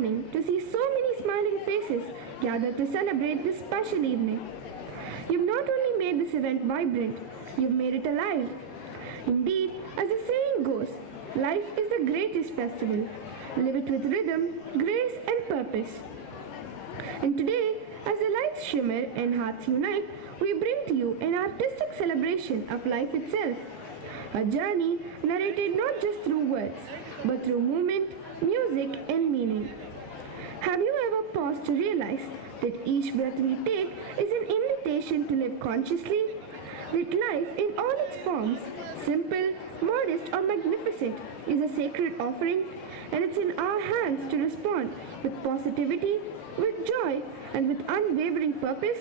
heartening to see so many smiling faces gathered to celebrate this special evening. You've not only made this event vibrant, you've made it alive. Indeed, as the saying goes, life is the greatest festival. Live it with rhythm, grace, and purpose. And today, as the lights shimmer and hearts unite, we bring to you an artistic celebration of life itself. A journey narrated not just through words, but through movement, music, and meaning. Have you ever paused to realize that each breath we take is an invitation to live consciously? That life in all its forms, simple, modest, or magnificent, is a sacred offering, and it's in our hands to respond with positivity, with joy, and with unwavering purpose?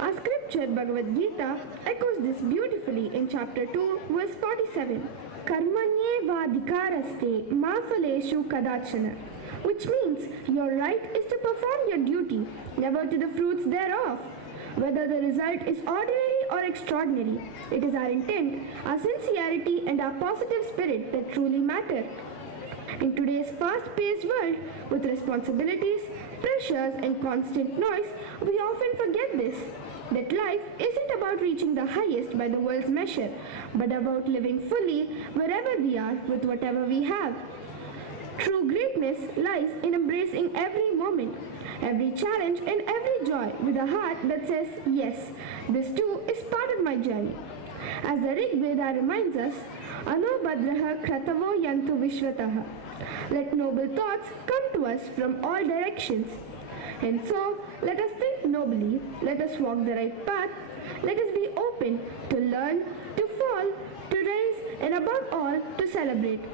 Our scripture Bhagavad Gita echoes this beautifully in chapter 2, verse 47. Karmanye vadhikaraste ma phaleshu kadachana, which means your right is to perform your duty, never to the fruits thereof. Whether the result is ordinary or extraordinary, it is our intent, our sincerity, and our positive spirit that truly matter. In today's fast-paced world, with responsibilities, pressures, and constant noise, we often forget this. That life isn't about reaching the highest by the world's measure, but about living fully wherever we are with whatever we have. True greatness lies in embracing every moment, every challenge, and every joy with a heart that says, yes, this too is part of my journey. As the Rig Veda reminds us, Ano Badraha Kratavo Yantu Vishwataha. Let noble thoughts come to us from all directions. And so, let us think nobly, let us walk the right path, let us be open to learn, to fall, to rise, and above all, to celebrate.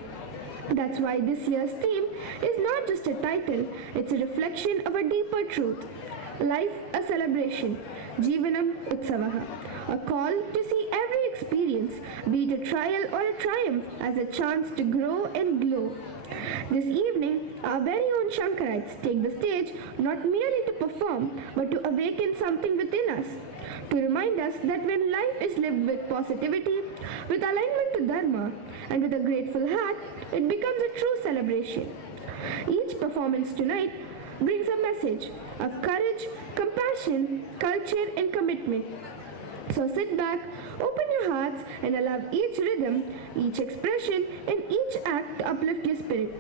That's why this year's theme is not just a title, it's a reflection of a deeper truth. Life a celebration, Jivanam Utsavaha, a call to see every experience, be it a trial or a triumph, as a chance to grow and glow. This evening, our very own Shankarites take the stage not merely to perform, but to awaken something within us, to remind us that when life is lived with positivity, with alignment to Dharma, and with a grateful heart, it becomes a true celebration. Each performance tonight brings a message of courage, compassion, culture, and commitment. So sit back, open your hearts, and allow each rhythm, each expression, and each act to uplift your spirit.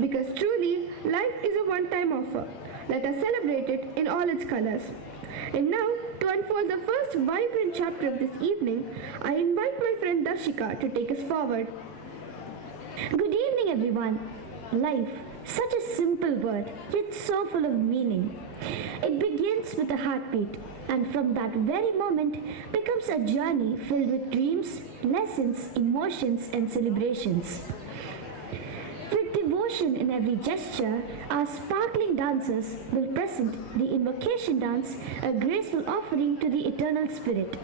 Because truly, life is a one-time offer. Let us celebrate it in all its colors. And now, to unfold the first vibrant chapter of this evening, I invite my friend Darshika to take us forward. Good evening, everyone. Life, such a simple word, yet so full of meaning. It begins with a heartbeat, and from that very moment becomes a journey filled with dreams, lessons, emotions, and celebrations. With devotion in every gesture, our sparkling dancers will present the invocation dance, a graceful offering to the eternal spirit.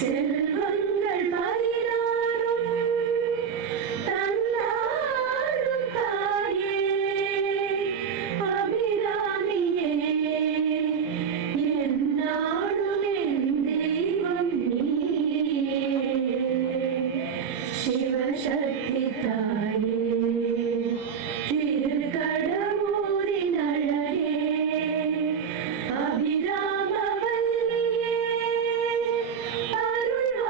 செல்வங்கள் பதினாறும் தன்னாடும் தாயே அபிராமியே என்னாடும் என் தெய்வம் நீயே சிவசக்தி தாயே திருக்கடவுரின் அழகே அபிராமவல்லியே அருள்வாயே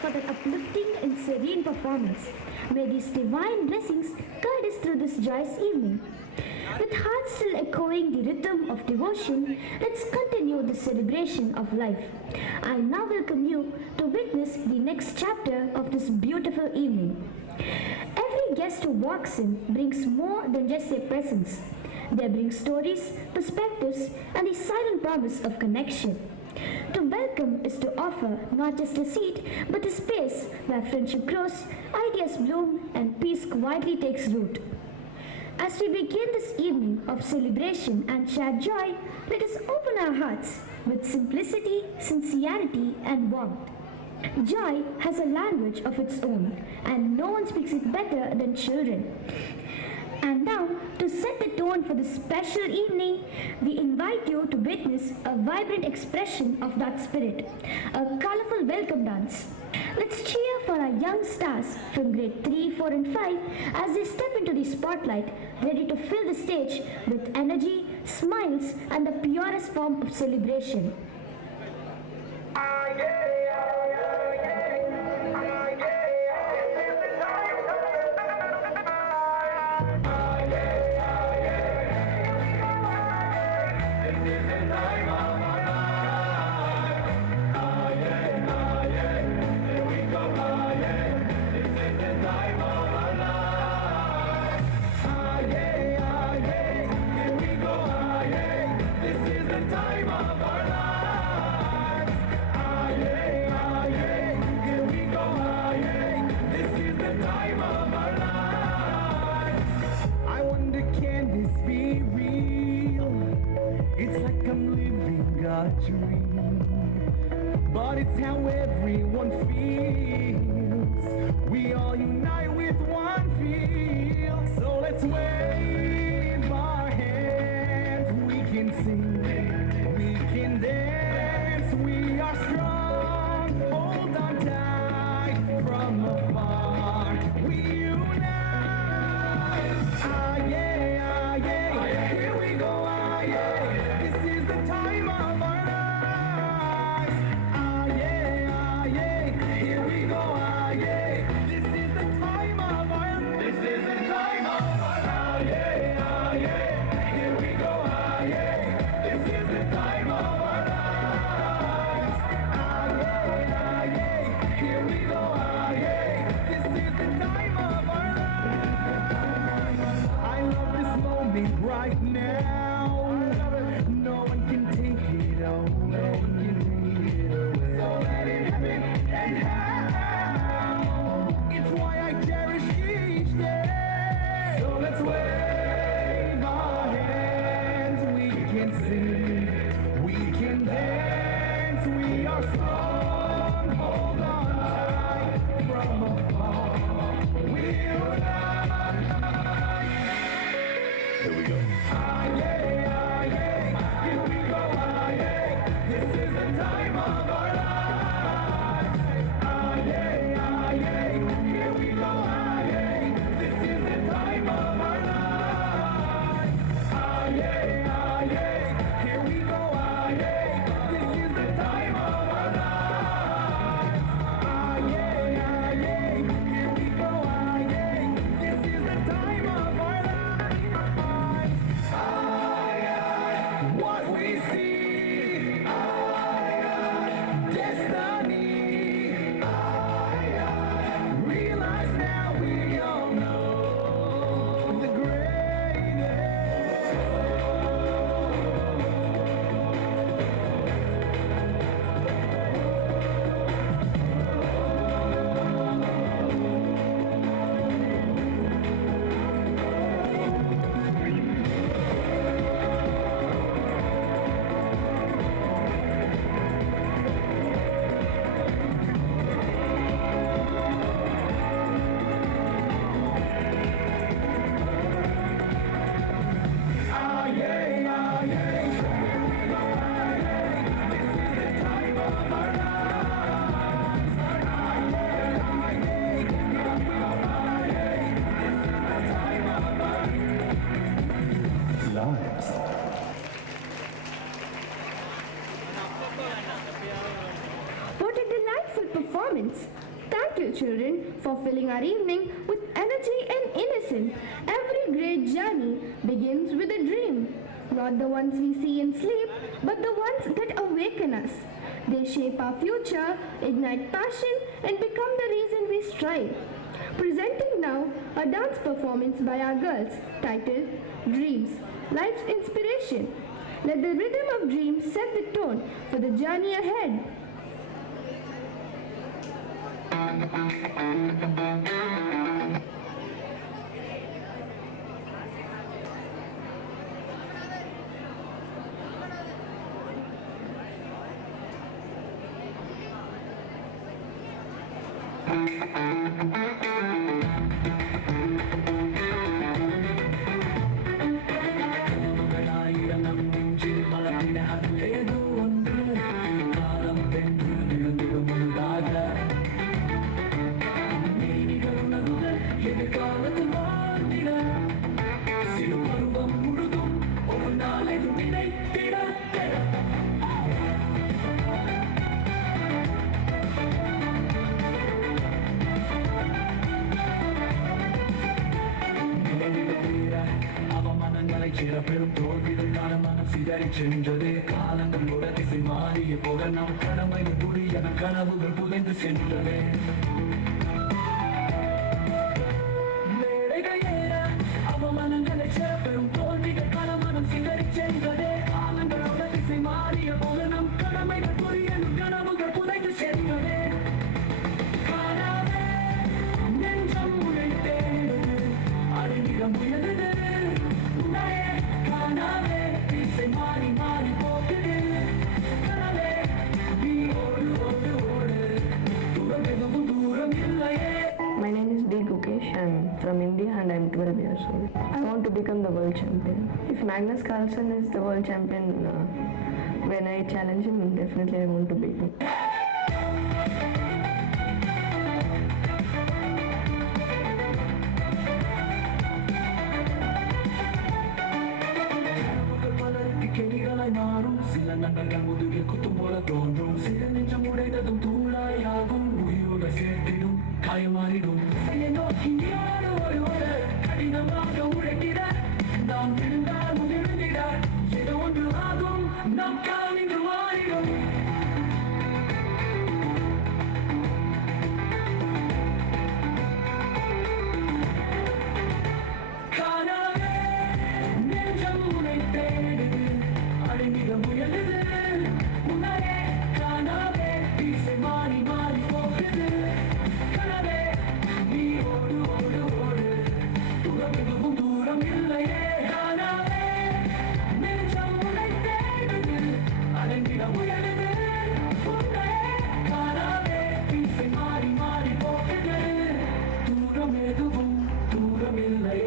for that uplifting and serene performance. May these divine blessings guide us through this joyous evening. With hearts still echoing the rhythm of devotion, let's continue the celebration of life. I now welcome you to witness the next chapter of this beautiful evening. Every guest who walks in brings more than just their presence. They bring stories, perspectives, and the silent promise of connection. To welcome is to offer not just a seat, but a space where friendship grows, ideas bloom, and peace quietly takes root. As we begin this evening of celebration and shared joy, let us open our hearts with simplicity, sincerity, and warmth. Joy has a language of its own, and no one speaks it better than children. And now, to set the tone for this special evening, we invite you to witness a vibrant expression of that spirit, a colorful welcome dance. Let's cheer for our young stars from grade 3, 4 and 5 as they step into the spotlight, ready to fill the stage with energy, smiles and the purest form of celebration. But it's how everyone feels. We all unite with one feel. So let's wave our hands. We can sing, we can dance. We are strong, hold on tight from afar. We unite. Ah yeah, ah yeah. Here we go, ah yeah. This is the time of our lives. Ah yeah, ah yeah. Here we go, ah yeah. This is the time of our lives. This is the time of our lives. Ah yeah. you, children, for filling our evening with energy and innocence. Every great journey begins with a dream. Not the ones we see in sleep, but the ones that awaken us. They shape our future, ignite passion, and become the reason we strive. Presenting now a dance performance by our girls titled Dreams, Life's Inspiration. Let the rhythm of dreams set the tone for the journey ahead. பெரும் தோல்விகளுக்கான மனம் சிதறி சென்றதே காலங்கள் கூட திசை மாறிய போக நம் கடமை புரிய கனவுகள் புதைந்து சென்றதே மேடைகள் ஏற அவமானங்களை சேர பெரும் தோல்விகளுக்கான மனம் சிதறி சென்றதே காலங்களோட திசை மாறிய போக நம் கடமைகள் புரிய கனவுகள் புதைந்து சென்றதே காணாமே நெஞ்சம் உழைத்தேனது அடங்கிட முயலது My name is D. Gukesh. I'm from India and I'm 12 years old. I want to become the world champion. If Magnus Carlsen is the world champion, when I challenge him, definitely I want to beat him. மாறும் சில நண்பர்கள் முதுகில் குத்தும் போல தோன்றும் சில நெஞ்சம் உடைந்ததும் தூளாயாகும் உயிரோட சேர்த்திடும் காயமாறிடும் நோக்கி ஒரு கடினமாக உழைக்கிற நாம் விழுந்தால் முதிர்ந்திட ஏதோ ஒன்று ஆகும் நாம் காவின்று மாறிடும் காணாமே நெஞ்சம் உழைத்தேனது அடங்கிட முயலுது முன்னாலே காணாமே திசை மாறி மாறி போகுது கனவே நீ ஓடு ஓடு ஓடு தூரம் எதுவும் தூரம் இல்லையே காணாமே நெஞ்சம் உழைத்தேனது அடங்கிட முயலுது முன்னாலே காணாமே திசை மாறி மாறி போகுது தூரம் எதுவும் தூரம் இல்லையே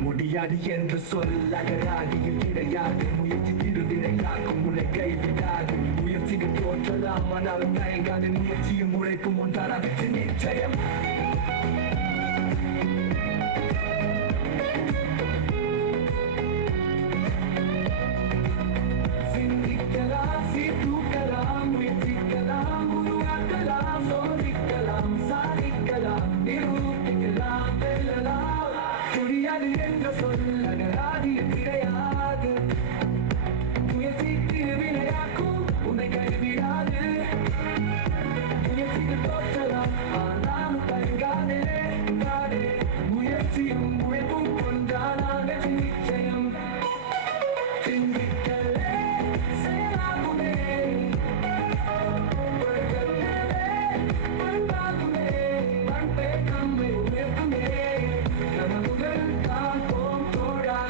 முடியாது என்று சொல் அகராதியில் கிடையாது முயற்சி திருவினையாக்கும் உன்னை கைவிடாது உயர் முயற்சிகள் தோற்றலாம் ஆனாலும் தயங்காத முயற்சியும் உழைப்பும் ஒன்றான வெற்றி நிச்சயம் சிந்திக்கலாம் சீர்தூக்கலாம் முயற்சிக்கலாம் உருவாக்கலாம் சோதிக்கலாம் சாதிக்கலாம் நிரூபிக்கலாம் வெல்லலாம் முடியாது என்ற சொல் அகராதியில் கிடையாது முயற்சிக்கு வினையாக்கும் உன்னை கைவிடாது முயற்சிகள் தோற்றலாம் ஆனால் தயங்காதே காதே முயற்சியும் உழைப்பும் ஒன்றான வெற்றி நிச்சயம் சிந்திக்கலே செயலாகுமே படுக்கலே பண்பாகுமே பண்பே நம்மை உயர்த்துமே கனவுகள் காப்போம் தோழா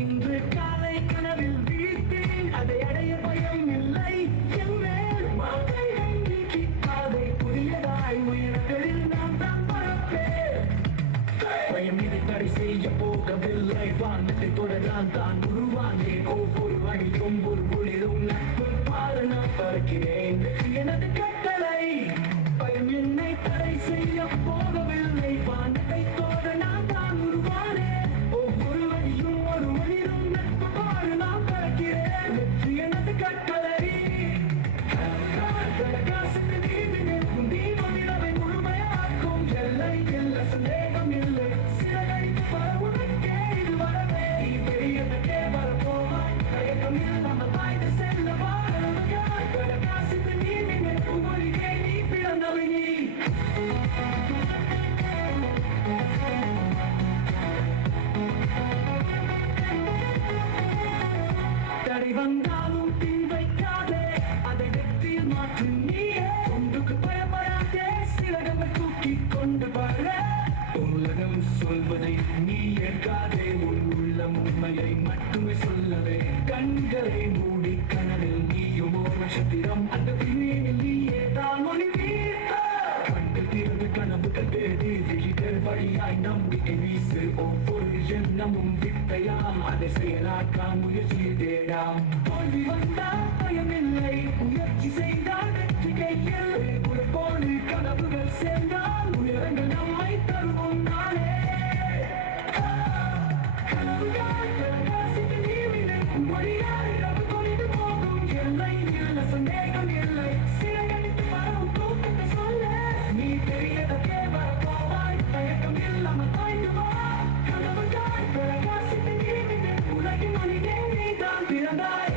இன்று காலை கனவில் வீழ்த்தேன் அதை அடைய பயம் இல்லை என்மேல் மாட்டை நீக்கி அதை புதியதாய் உயரங்களில் நான் தான் பறப்பேன் பயம் இதை தடை செய்ய போகவில்லை வானத்தை தொட நான் தான் உருவானேன் ஒவ்வொரு வழியும் ஒரு ஒளிரும் நட்பும் பாட நான் பறக்கிறேன் எனது கட்டளை பயம் என்னை தடை செய்ய போகவில்லை வானத்தை தொட நான் தான் உருவானேன் ஒவ்வொரு வழியும் ஒரு ஒளிரும் நட்பு பாட நான் பறக்கிறேன் வெற்றி எனது கட்டளை முழுமையாக்கும் எல்லை இல்ல சந்தேகம் இல்லை சிறகடித்து பரவுனக்கே இது வரவே பெரியதற்கே வரப்போவாய் தயக்கம் இல்லாமல் பாய்ந்து செல்ல வாழவகாய் கடகாசித்து நீ உமொழிகை நீ பிறந்தவை நீ தடை வந்தாலும் பின் வைக்காதே அதை வெற்றியில் மாற்று நீயே ஒன்றுக்கு பயப்படாதே சிறகங்கள் தூக்கி கொண்டு வர உலகம் சொல்வதை நீ ஏற்காதே உன் உள்ளம் உண்மையை மட்டுமே சொல்லவே கண்களை மூடி கனவில் நீயும் ஓர் நட்சத்திரம் அந்த பின்னணியில் நீயே தான் ஒளி வீழ்த்த கண்கள் திறந்து கனவுகள் தேடி விழிகள் வழியாய் நம்பிக்கை வீசு ஒவ்வொரு எண்ணமும் வித்தையாம் அதை செயலாக்காம் முயற்சி தேடாம் தோல்வி வந்தால் பயமில்லை முயற்சி செய்தால் வெற்றி கையில் உழைப்போடு கனவுகள் சேர்ந்தால் உயரங்கள் நம்மை தருவோம் நாளே கனவுகள் பிரகாசித்து நீவினை வழியாய் இரவு தொலைந்து போகும் எல்லை இல்ல சந்தேகம் இல்லை சிறகடித்து பரவும் தூக்கத்தை சொல்ல நீ தெரியதற்கே வரப்போவாய் தயக்கம் இல்லாமல் தாய்ந்து வா கனவுகள் பிரகாசித்து நீவினை உலகின் ஒளியே நீதான் பிறந்தாய்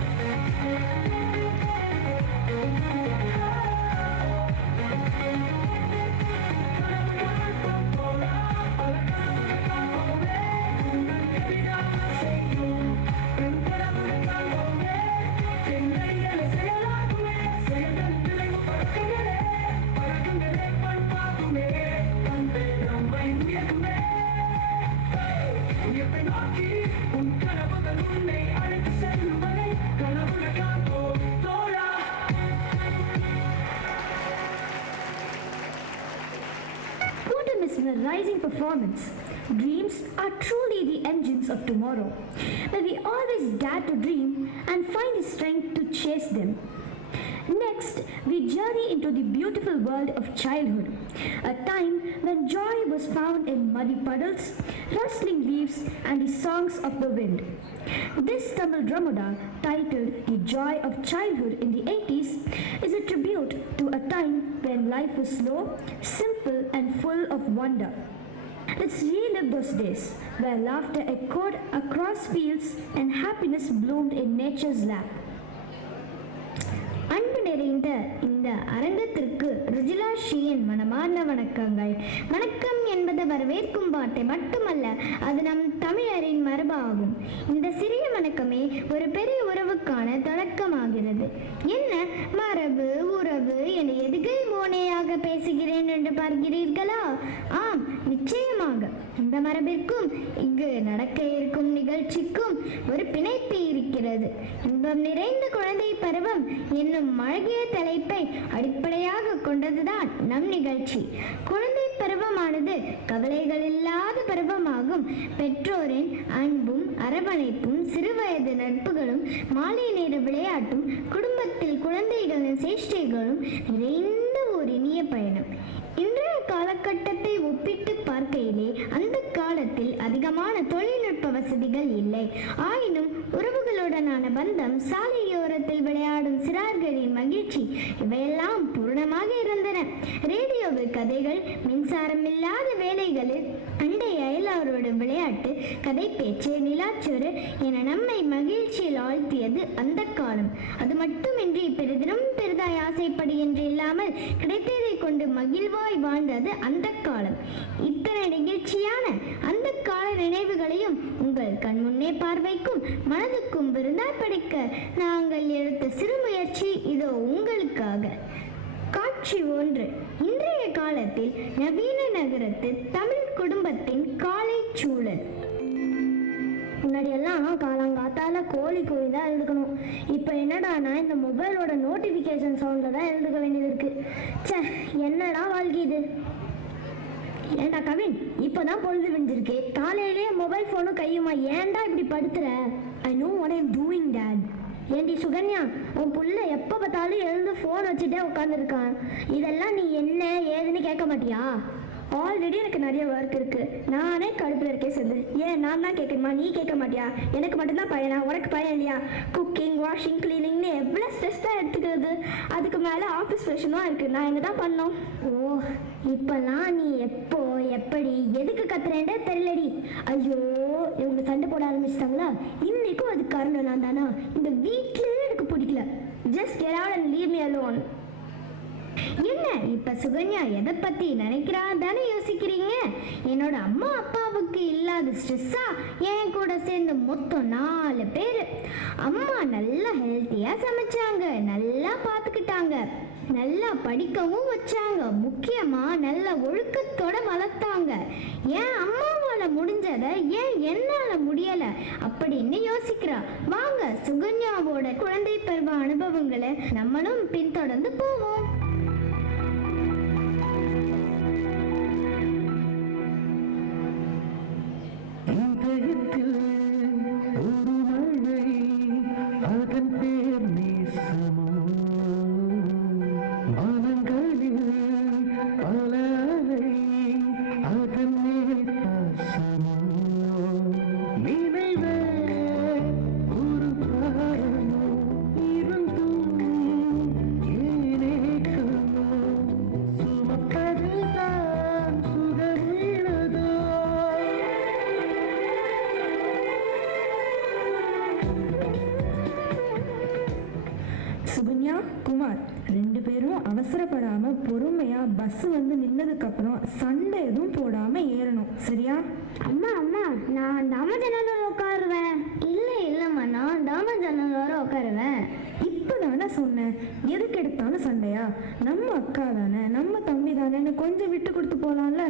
உன் கனவுகள் உன்னை அழைத்து செல்லும் வரை கனவுகள் காப்போம் தோழா Autumn is a rising performance. Dreams are truly the engines of tomorrow. But we always dare to dream and find the strength to chase them. Next, we journey into the beautiful world of childhood, a time when joy was found in muddy puddles, rustling leaves, and the songs of the wind. This Tamil drama, titled The Joy of Childhood in the 80s, is a tribute to a time when life was slow, simple, and full of wonder. Let's relive those days where laughter echoed across fields and happiness bloomed in nature's lap. அன்பு நிறைந்த இந்த அரங்கத்திற்கு ருஜிலா ஸ்ரீயின் மனமார்ந்த வணக்கங்கள். வணக்கம் என்பது வரவேற்கும் வார்த்தை மட்டுமல்ல, அது நம் தமிழரின் மரபாகும். இந்த சிறிய வணக்கமே ஒரு பெரிய உறவுக்கான தொடக்கமாகிறது. என்ன மரபு உறவு என எதுகை மோனையாக பேசுகிறேன் என்று பார்க்கிறீர்களா? ஆம், நிச்சயமாக இந்த மரபிற்கும் இங்கு நடக்க இருக்கும் நிகழ்ச்சிக்கும் ஒரு பிணைப்பு இருக்கிறது. இன்பம் நிறைந்த குழந்தை பருவம் என்னும் அழகிய தலைப்பை அடிப்படையாக கொண்டதுதான் நம் நிகழ்ச்சி. குழந்தை பருவம் பருவமானது கவலைகள் இல்லாத பருவமாகும். பெற்றோரின் அன்பும் அரவணைப்பும் சிறுவயது நட்புகளும் மாலை நேர விளையாட்டும் குடும்பத்தில் குழந்தைகளின் சேஷ்டைகளும் நிறைந்த ஒரு இனிய பயணம். இன்றைய காலகட்டத்தை ஒப்பிட்டு பார்க்கையிலே அந்த காலத்தில் அதிகமான தொழில்நுட்ப வசதிகள் இல்லை. ஆயினும் உறவுகளுடனான பந்தம், சாலையோரத்தில் விளையாடும் சிறார்களின் மகிழ்ச்சி இவையெல்லாம் பூர்ணமாக இருந்தன. ரேடியோவில் கதைகள், மின்சாரம் இல்லாத வேலைகளில் அண்டை அயலாரோடு விளையாட்டு, கதை பேச்சு, நிலாச்சோறு என நம்மை மகிழ்ச்சியில் ஆழ்த்தியது அந்த காலம். அது மட்டுமின்றி பெரிதிலும் பெரிதாய் ஆசைப்படி என்று இல்லாமல் கிடைத்ததை கொண்டு மகிழ்வாய் வாழ்ந்தது அந்த காலம். இத்தனை நிகழ்ச்சியான அந்த கால நினைவுகளையும் உங்கள் கண்முன்னே பார்வைக்கும் மனதுக்கும் விருந்தாய் படிக்க நாங்கள் எடுத்த சிறு முயற்சி இதோ உங்களுக்காக. காட்சி 1. இன்றைய காலத்தில் நவீன நகரத்து தமிழ் குடும்பத்தின் காலை சூழல். முன்னாடியெல்லாம் காலங்காத்தால கோழி தான் எழுதுக்கணும். இப்போ என்னடானா இந்த மொபைலோட நோட்டிஃபிகேஷன் சவுண்டில் தான் எழுதுக்க வேண்டியது இருக்கு. சே, என்னடா வாழ்க்கை இது. ஏண்டா கவின், இப்போதான் பொழுது விழுந்திருக்கு, காலையிலேயே மொபைல் ஃபோனும் கையுமா, ஏன்டா இப்படி படுத்துற? I know what I am doing that. ஏண்டி சுகன்யா, உன் புள்ள எப்போ பார்த்தாலும் எழுந்து ஃபோன் வச்சுட்டே உட்காந்துருக்கான். இதெல்லாம் நீ என்ன ஏதுன்னு கேட்க மாட்டியா? ஆல்ரெடி எனக்கு நிறைய ஒர்க் இருக்கு, நானே கடுப்பில் இருக்கே சொல்லு. ஏன் நான் தான் கேட்கணுமா, நீ கேட்க மாட்டியா? எனக்கு மட்டும்தான் பையனா, உனக்கு பையன் இல்லையா? குக்கிங், வாஷிங், கிளீனிங்னு எவ்வளோ ஸ்ட்ரெஸ் தான் எடுத்துக்கிறது. அதுக்கு மேலே ஆஃபீஸ் ப்ரெஷரும் இருக்குது. நான் என்ன தான் பண்ணோம்? ஓ, இப்போல்லாம் நீ எப்போ எப்படி எதுக்கு கத்துறேன்டே தெரியலடி. ஐயோ, இவங்க சண்டை போட ஆரம்பிச்சிட்டாங்களா? இன்னைக்கும் அது காரணம் நான் தானா? இந்த வீட்டிலே எனக்கு பிடிக்கல. Just get out and leave me alone. என்ன இப்ப சுகன்யா எதை பத்தி நினைக்கிறா தானே யோசிக்கிறீங்க? என்னோட அம்மா அப்பாவுக்கு இல்லாத ஸ்ட்ரெஸ்ஸா என் கூட சேர்ந்து மொத்தம் 4 பேர். அம்மா நல்லா ஹெல்த்தியா சமைச்சாங்க, நல்லா பார்த்துக்கிட்டாங்க, நல்லா படிக்கவும் வச்சாங்க, முக்கியமா நல்ல ஒழுக்கத்தோட வளர்த்தாங்க. ஏன் அம்மாவால முடிஞ்சதை ஏன் என்னால முடியல அப்படின்னு யோசிக்கிறா. வாங்க சுகன்யாவோட குழந்தை பருவ அனுபவங்களை நம்மளும் பின்தொடர்ந்து போவோம். ஒரு மழை, அதன் பேர் நேசமோ, மனங்களில் பல அலை, அதன் மேல் பாசமோ, நினைவே ஒரு பாரமோ, இருந்தும் ஏனேக்கமோ, சுமப்பதுதான் சுகமுள்ளதோ. சுகன்யா, குமார் 2 பேரும் அவசரப்படாம பொறுமையா பஸ் வந்து நின்னதுக்கு அப்புறம் சண்டை எதுவும் போடாம ஏறணும், சரியா? அம்மா அம்மா, நான் தாம ஜன்னலோட உட்காருவேன். இல்லம்மா, நான் தாம ஜன்னலோட உட்காருவேன். இப்பதானே சொன்னேன், எதுக்கு எடுத்தாலும் சண்டையா? நம்ம அக்கா தானே, நம்ம தம்பி தானேன்னு கொஞ்சம் விட்டு கொடுத்து போலாம்ல.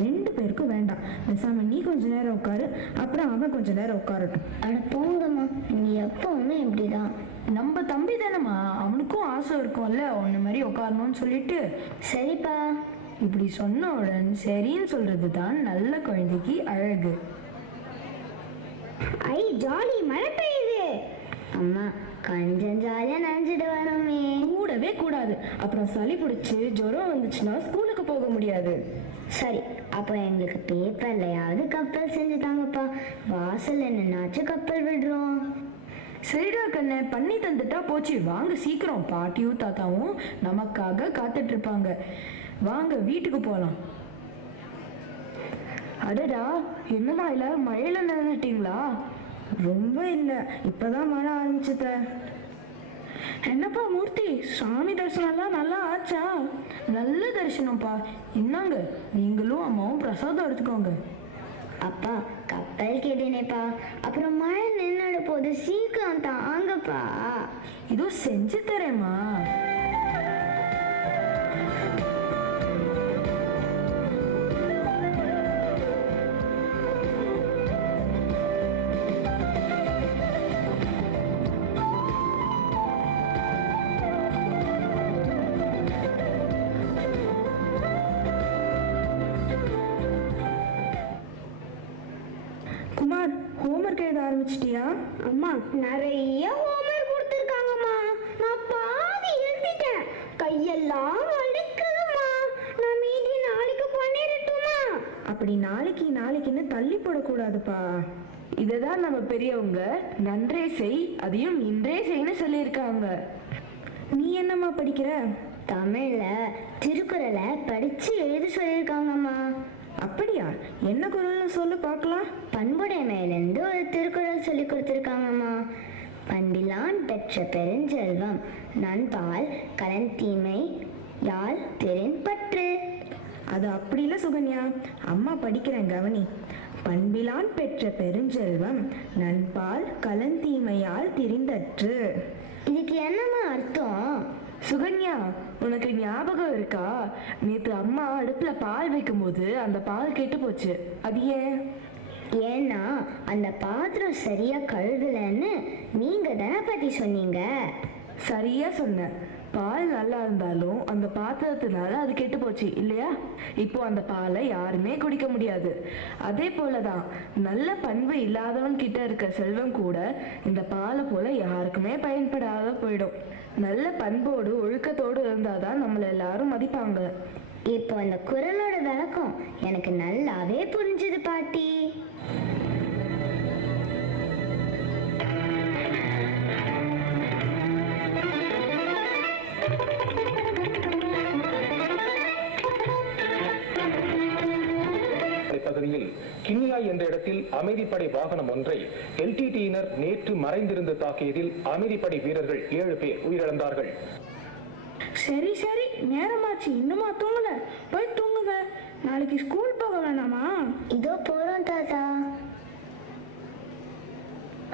2 பேருக்கும் வேண்டாம். பேசாம நீ கொஞ்ச நேரம் உட்காரு, அப்புறம் அவன் கொஞ்ச நேரம் உட்காரட்டும். அட போங்கம்மா, நீ எப்பவுமே இப்படிதான். நம்ம தம்பி தானேம்மா, அவனுக்கும் ஆசை இருக்கும்ல உன்ன மாதிரி உட்காரணும்னு சொல்லிட்டு. சரிப்பா. இப்படி சொன்னவுடன் சரின்னு சொல்றது தான் நல்ல குழந்தைக்கு அழகு. ஐ ஜாலி, மழை பெய்யுது. அம்மா, கொஞ்சம் ஜாலியா நினைச்சிட்டு வரோமே. கூடவே கூடாது, அப்புறம் சளி பிடிச்சி ஜுரம் வந்துச்சுன்னா ஸ்கூலுக்கு போக முடியாது. சரி, அப்போ எங்களுக்கு பேப்பர்லையாவது கப்பல் செஞ்சு தாங்கப்பா. வாசல்ல நின்னாச்சும் கப்பல் விடுறோம். சரிடா கண்ணே, பண்ணி தந்துட்டா போச்சு. வாங்க சீக்கிரம், பாட்டியும் தாத்தாவும் நமக்காக காத்துட்டு இருப்பாங்க. வாங்க வீட்டுக்கு போகலாம். அடடா, என்னமா எல்லாரும் மழையில நின்னுட்டீங்களா? ரொம்ப இல்லை, இப்பதான் மழை ஆரம்பிச்சுட்ட. என்னப்பா மூர்த்தி, சாமி தரிசனம்லாம் நல்லா ஆச்சா? நல்ல தரிசனம்ப்பா. என்னங்க, நீங்களும் அம்மாவும் பிரசாதம் எடுத்துக்கோங்க. அப்பா, கப்பல் கேட்டேனேப்பா, அப்புறம் மழை நின்னுட போது, சீக்கிரம் தாங்கப்பா. இதோ செஞ்சு தரேம்மா. ஹோம்ஒர்க் எழுத ஆரம்பிச்சிட்டியா? அம்மா நிறைய ஹோம்ஒர்க் கொடுத்துருக்காங்கம்மா. நான் பாதி எழுதிட்டேன். கையெல்லாம் வலிக்குதும்மா. நான் மீதி நாளைக்கு பண்ணிடட்டுமா? அப்படி நாளைக்குன்னு தள்ளி போடக்கூடாதுப்பா. இததான் நம்ம பெரியவங்க நன்றே செய் அதையும் இன்றே செய்யன்னு சொல்லியிருக்காங்க. நீ என்னம்மா படிக்கிற? தமிழ்ல திருக்குறளை படிச்சு எழுத சொல்லியிருக்காங்கம்மா. அப்படியா? என்ன குரல்னு சொல்லு பார்க்கலாம். பண்புடைமையிலிருந்து ஒரு திருக்குறள் சொல்லி கொடுத்துருக்காங்கம்மா. பண்பிலான் பெற்ற பெருஞ்செல்வம் நண்பால் கலந்தீமை யாழ் திறன் பற்று. அது அப்படி இல்லை சுகன்யா, அம்மா படிக்கிறேன் கவனி. பண்பிலான் பெற்ற பெருஞ்செல்வம் நண்பால் கலந்தீமையால் திரிந்தற்று. இதுக்கு என்னம்மா அர்த்தம்? சுகன்யா, உனக்கு ஞாபகம் இருக்கா? நேற்று அம்மா அடுப்புல பால் வைக்கும் போது அந்த பால் கெட்டு போச்சு. அது ஏன்? ஏன்னா அந்த பாத்திரம் சரியா கழுவலன்னு நீங்க தானே பத்தி சொன்னீங்க. சரியா சொன்ன. பால் நல்லா இருந்தாலும் அந்த பாத்திரத்தினால அது கெட்டு போச்சு இல்லையா? இப்போ அந்த பாலை யாருமே குடிக்க முடியாது. அதே போலதான் நல்ல பண்பு இல்லாதவன் கிட்ட இருக்க செல்வம் கூட இந்த பாலை போல யாருக்குமே பயன்படாத போயிடும். நல்ல பண்போடு ஒழுக்கத்தோடு இருந்தாதான் நம்மள எல்லாரும் மதிப்பாங்க. இப்போ அந்த குரலோட விளக்கம் எனக்கு நல்லாவே புரிஞ்சுது பாட்டி. பகுதியில் கிண்ணியா என்ற இடத்தில் அமைதிப்படை வாகனம் ஒன்றை எல்டிடியினர் நேற்று மறைந்திருந்து தாக்கியதில் அமைதிப்படை வீரர்கள் 7 பேர் உயிரிழந்தார்கள். சரி சரி, நேரமாச்சு, இன்னுமா தூங்கல? போய் தூங்குங்க. நாளைக்கு ஸ்கூல் போக வேணாமா? இதோ போறோம் தாத்தா.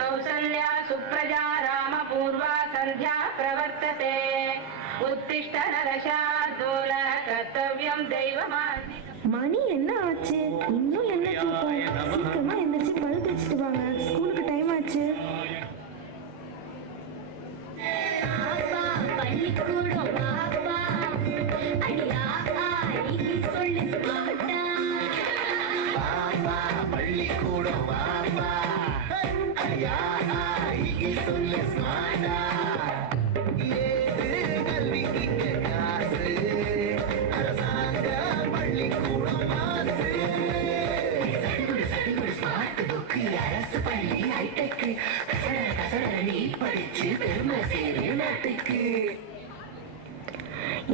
கௌசல்யா சுப்ரஜா ராம பூர்வா சந்தியா பிரவர்த்ததே உத்திஷ்ட நரசார்தூல கர்த்தவ்யம் தெய்வமானி. மணி என்ன ஆச்சு? இன்னும் என்ன தூக்கம்? சீக்கிரமா எந்திரிச்சு பல் தேய்ச்சிட்டு வாங்க, ஸ்கூலுக்கு டைம் ஆச்சு.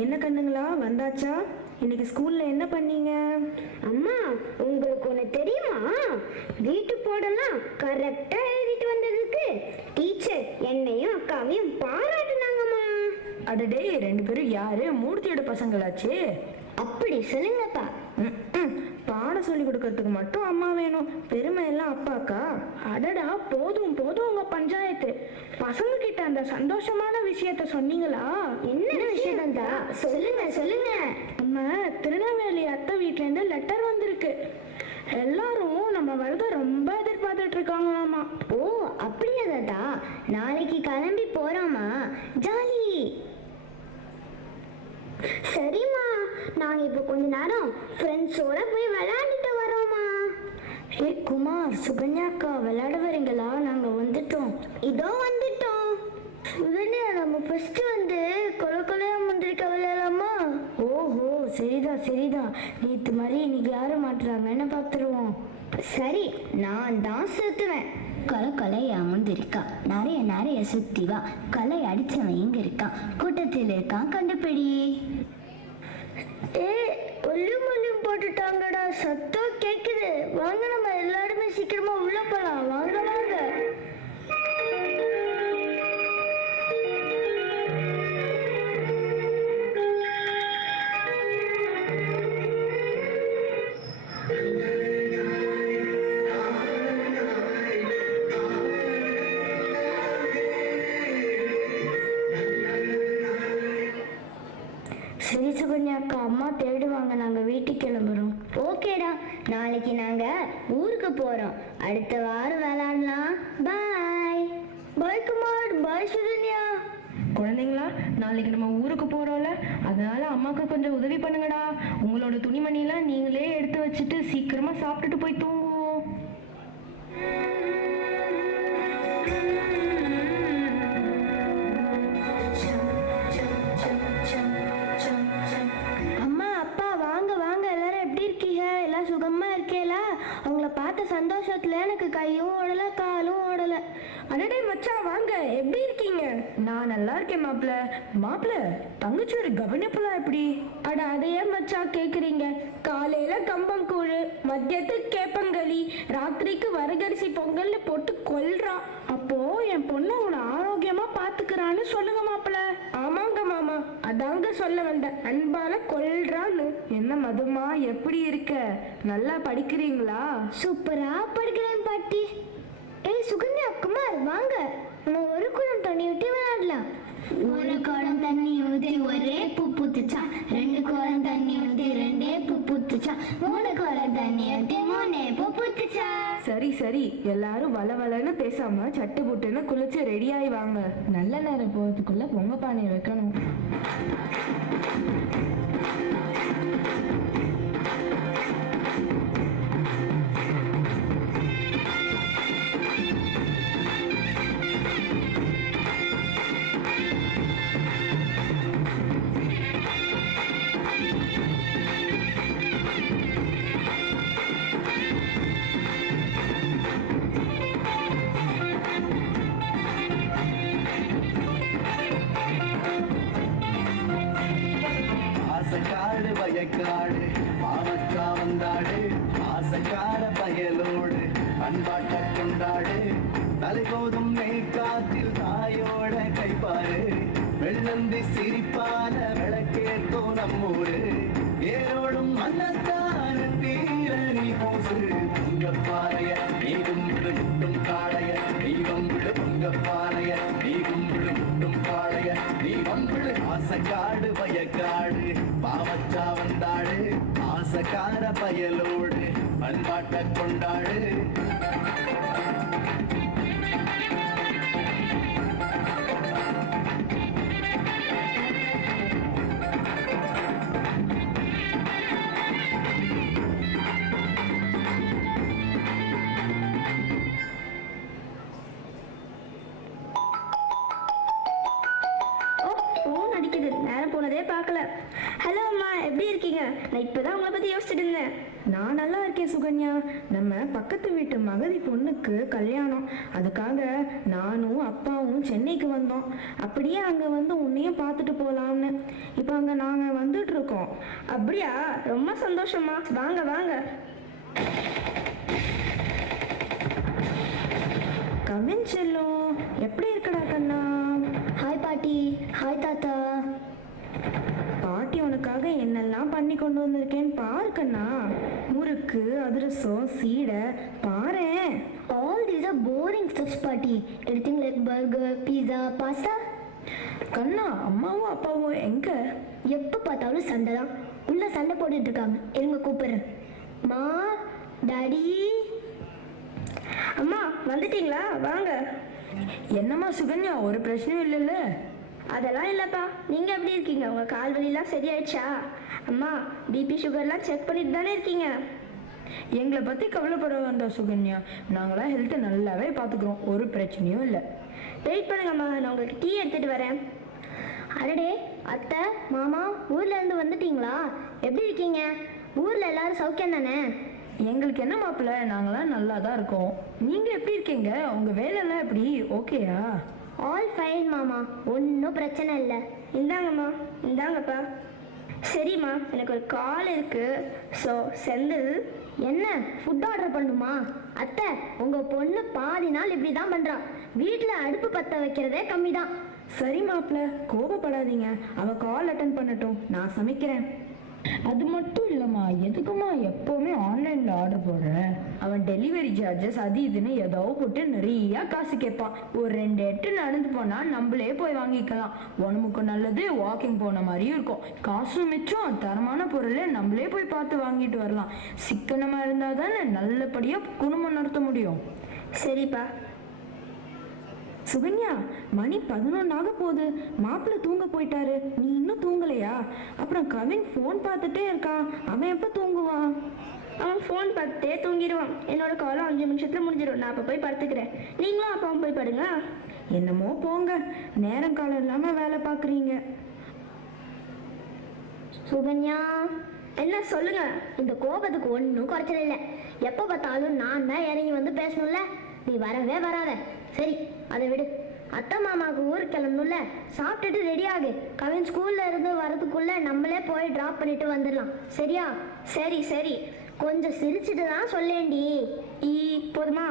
என்ன கண்ணுங்களா வந்தாச்சா? இன்னைக்கு ஸ்கூல்ல என்ன பண்ணீங்க? அம்மா, உங்களுக்கு ஒண்ணு தெரியுமா? வீட்டு போடலாம் கரெக்டா எழுதிட்டு வந்ததுக்கு டீச்சர் என்னையும் அக்காவையும் பாராட்டுனாங்கம்மா. அடடே, 2 பேரும் யாரு? மூர்த்தியோட பசங்களாச்சு. அப்படி சொல்லுங்கப்பா. பாடம் சொல்லி கொடுக்கறதுக்கு மட்டும் அம்மா வேணும், பெருமை எல்லாம் அப்பாக்கா? அடடா, போதும் போதும் உங்க பஞ்சாயத்து. பசங்க கிட்ட அந்த சந்தோஷமான விஷயத்த சொன்னீங்களா? என்ன விஷயம் தான்? சொல்லுங்க சொல்லுங்க. நம்ம திருநெல்வேலி அத்தை வீட்ல இருந்து லெட்டர் வந்திருக்கு. எல்லாரும் நம்ம வரத ரொம்ப எதிர்பார்த்துட்டு இருக்காங்களாமா. ஓ அப்படியா தாத்தா? நாளைக்கு கிளம்பி போறோமா? ஜாலி. சரிம்மா, நாங்க இப்போ கொஞ்ச நேரம் ஃப்ரெண்ட்ஸோட போய் விளையாண்டுட்டு வரோமா. ஏ குமார், சுகன்யா அக்கா விளையாட வரீங்களா? நாங்க வந்துட்டோம். இதோ வந்துட்டோம். சுகன்யா, நம்ம ஃபர்ஸ்ட் வந்து கொலையா முந்திரிக்க விளையாடலாமா? ஓஹோ, சரிதான் சரிதான். நேற்று மாதிரி இன்னைக்கு யாரு மாட்டுறாங்கன்னு பார்த்துருவோம். சரி, நான் தான் சுத்துவேன். கொலையா முந்திரிக்கா, நிறைய சுத்தி வா. கொலை அடிச்சவன் எங்க இருக்கான்? கூட்டத்தில் இருக்கான், கண்டுபிடி. ஒல்லும் போட்டுட்டாங்கடா, சத்தம் கேக்குது. வாங்க, நம்ம எல்லாருமே சீக்கிரமா உள்ள போலாம். வாங்க வாங்க. சரி சுகன்யா அக்கா, அம்மா தேடுவாங்க, நாங்க வீட்டுக்கு கிளம்புறோம். ஓகேடா, நாளைக்கு நாங்க ஊருக்கு போறோம். அடுத்த வாரம் விளையாடலாம். பாய். பாய் குமார், பாய் சுகன்யா. குழந்தைங்களா, நாளைக்கு நம்ம ஊருக்கு போறோம்ல, அதனால அம்மாவுக்கு கொஞ்சம் உதவி பண்ணுங்கடா. உங்களோட துணிமணிலாம் நீங்களே எடுத்து வச்சுட்டு சீக்கிரமா சாப்பிட்டுட்டு போய் தூங்குவோம். உங்களை பார்த்த சந்தோஷத்துல எனக்கு கையும் ஓடல காலும் ஓடல. அடடே மச்சான் வாங்க, எப்படி இருக்கீங்க? நான் நல்லா இருக்கேன் மாப்பிள்ள. மாப்பிள்ள, தங்கச்சியோட கவனிப்புலாம் எப்படி? அட அதையே மச்சான் கேக்குறீங்க? காலையில கம்பம் கூழு, மத்தியத்துக்கு கேப்பங்களி, ராத்திரிக்கு வரகரிசி பொங்கல்னு போட்டு கொல்றா. அப்போ என் பொண்ணு உன்னை ஆரோக்கியமா பாத்துக்கிறான்னு சொல்லுங்க மாப்பிள்ள. ஆமாங்க மாமா, அதாங்க சொல்ல வந்தேன், அன்பால கொல்றான்னு. என்ன மதுமா, எப்படி இருக்க? நல்லா படிக்கிறீங்களா? சூப்பரா படிக்கிறேன் பாட்டி. ஏய் சுகன்யா, குமார் வாங்க, நம்ம ஒரு குடம் தண்ணி ஊற்றி விளையாடலாம். ஒரு குடம் தண்ணி ஊற்றி ஒரே பூ பூத்துச்சான், 2 குடம் தண்ணி ஊற்றி 2 பூ பூத்துச்சான், 3 குடம் தண்ணி ஊற்றி 3 பூ பூத்துச்சா. சரி சரி, எல்லாரும் வளவலன்னு பேசாம சட்டு புட்டுன்னு குளிச்சு ரெடி ஆகி வாங்க. நல்ல நேரம் போறதுக்குள்ள பொங்க பானையை வைக்கணும். ஆசைக்காடு வயக்காடு மாமக்கா வந்தாடு, ஆசைக்கார பயலோடு பண்பாட்ட கொண்டாடு, தலைபோதும் மெய்காத்தில் தாயோட கைப்பாரு, வெள்ளந்தி சிரிப்பான விளக்கேற்கோ நம்மூரு, ஏரோடும் மன்னத்தான தீரணி போசு, பொங்கப்பாறைய நீ கும்பிடு முட்டும் காளைய, நீ வம்பிடு பொங்கப்பாறைய நீ கும்பிடு முட்டும் காளைய, நீ வம்பிடு. ஆசைக்காடு வயக்காடு பாவச்சா வந்தாடு, ஆசைக்கார பயலோடு பண்பாட்ட கொண்டாடு. நேரம் போனதே பார்க்கல. ஹலோ அம்மா, எப்படி இருக்கீங்க? நான் இப்பதான் உங்களை பத்தி யோசிச்சுட்டு இருந்தேன். நான் நல்லா இருக்கேன் சுகன்யா. நம்ம பக்கத்து வீட்டு மகதி பொண்ணுக்கு கல்யாணம், அதுக்காக நானும் அப்பாவும் சென்னைக்கு வந்தோம். அப்படியே அங்க வந்து உன்னையும் பார்த்துட்டு போலாம்னு. இப்போ அங்க நாங்க வந்துட்டு இருக்கோம். அப்படியா? ரொம்ப சந்தோஷமா. வாங்க வாங்க. கவின் செல்லம், எப்படி இருக்கடா கண்ணா? ஹாய் பாட்டி. ஹாய் தாத்தா. பாட்டி உனக்காக என்னெல்லாம் பண்ணி கொண்டு வந்திருக்கேன்னு பாரு கண்ணா. முறுக்கு, அதிரசம், சீடை பாரேன். All these are boring stuffs பாட்டி. Anything like burger, pizza, pasta. கண்ணா, அம்மாவும் அப்பாவும் எங்க? எப்போ பார்த்தாலும் சண்டை தான். உள்ள சண்டை போட்டுட்டு இருக்காங்க. இருங்க கூப்பிடுறேன். மா, டாடி. அம்மா வந்துட்டீங்களா? வாங்க. என்னம்மா சுகன்யா, ஒரு பிரச்சனையும் இல்லைல்ல? அதெல்லாம் இல்லைப்பா. நீங்கள் எப்படி இருக்கீங்க? உங்கள் கால் வலிலாம் சரியாயிடுச்சா? அம்மா, பிபி சுகர்லாம் செக் பண்ணிட்டு தானே இருக்கீங்க? எங்களை பற்றி கவலைப்பட வேண்டாம் சுகன்யா, நாங்களாம் ஹெல்த்தை நல்லாவே பார்த்துக்குறோம், ஒரு பிரச்சனையும் இல்லை. வெயிட் பண்ணுங்கம்மா, நான் உங்களுக்கு டீ எடுத்துகிட்டு வரேன். அடடே, அத்தை மாமா ஊர்லேருந்து வந்துட்டீங்களா? எப்படி இருக்கீங்க? ஊரில் எல்லாரும் சௌக்கியம் தானே? எங்களுக்கு என்ன மாப்பிள்ள, நாங்களாம் நல்லா தான் இருக்கோம். நீங்கள் எப்படி இருக்கீங்க? உங்கள் வேலையெல்லாம் எப்படி? ஓகேயா? ஆல் ஃபைன் மாமா, ஒன்றும் பிரச்சனை இல்லை. இந்தாங்கம்மா. இந்தாங்கப்பா. சரிம்மா, எனக்கு ஒரு கால் இருக்கு. ஸோ செந்தில், என்ன ஃபுட் ஆர்டர் பண்ணுமா? அத்தை, உங்கள் பொண்ணு பாதி நாள் இப்படி தான் பண்ணுறா. வீட்டில் அடுப்பு பற்ற வைக்கிறதே கம்மி தான். சரி மாப்பிள்ள, கோபப்படாதீங்க. அவள் கால் அட்டன் பண்ணட்டும், நான் சமைக்கிறேன். அது மட்டும் இல்லைம்மா, எதுக்குமா எப்போவுமே ஆன்லைனில் ஆர்டர் போடுறேன்? அவன் டெலிவரி சார்ஜஸ் அது இதுன்னு ஏதோ போட்டு நிறையா காசு கேட்பான். ஒரு 2 எட்டு நடந்து போனால் நம்மளே போய் வாங்கிக்கலாம். உடம்புக்கு நல்லது, வாக்கிங் போன மாதிரியும் இருக்கும், காசும் மிச்சம், தரமான பொருளை நம்மளே போய் பார்த்து வாங்கிட்டு வரலாம். சிக்கனமாக இருந்தால் தானே நல்லபடியாக குடும்பம் நடத்த முடியும். சரிப்பா. சுகன்யா, மணி 11 ஆக போகுது. மாப்பிள்ளை தூங்க போயிட்டாரு, நீ இன்னும் தூங்கலையா? அப்புறம் கவின் ஃபோன் பார்த்துட்டே இருக்கான், அவன் எப்போ தூங்குவான்? அவன் ஃபோன் பார்த்துட்டே தூங்கிடுவான். என்னோட காலம் 5 நிமிஷத்துல முடிஞ்சிடும். நான் அப்போ போய் படுத்துக்கிறேன். நீங்களும் அப்பாவும் போய் படுங்க. என்னமோ போங்க, நேரம் காலம் இல்லாமல் வேலை பார்க்குறீங்க. சுகன்யா, என்ன சொல்லுங்க. இந்த கோபத்துக்கு ஒன்றும் குறைச்சல் இல்லை. எப்போ பார்த்தாலும் நான் தான் இறங்கி வந்து பேசணும்ல. நீ வரவே வராத. சரி, அதை விடு. அத்தை மாமாவுக்கு ஊருக்கு கிளம்பணும்ல, சாப்பிட்டுட்டு ரெடி ஆகு. கவின் ஸ்கூல்ல இருந்து வரதுக்குள்ள நம்மளே போய் ட்ராப் பண்ணிட்டு வந்துடலாம். சரியா? சரி சரி, கொஞ்சம் சிரிச்சுட்டு தான் சொல்லேண்டி. போதுமா?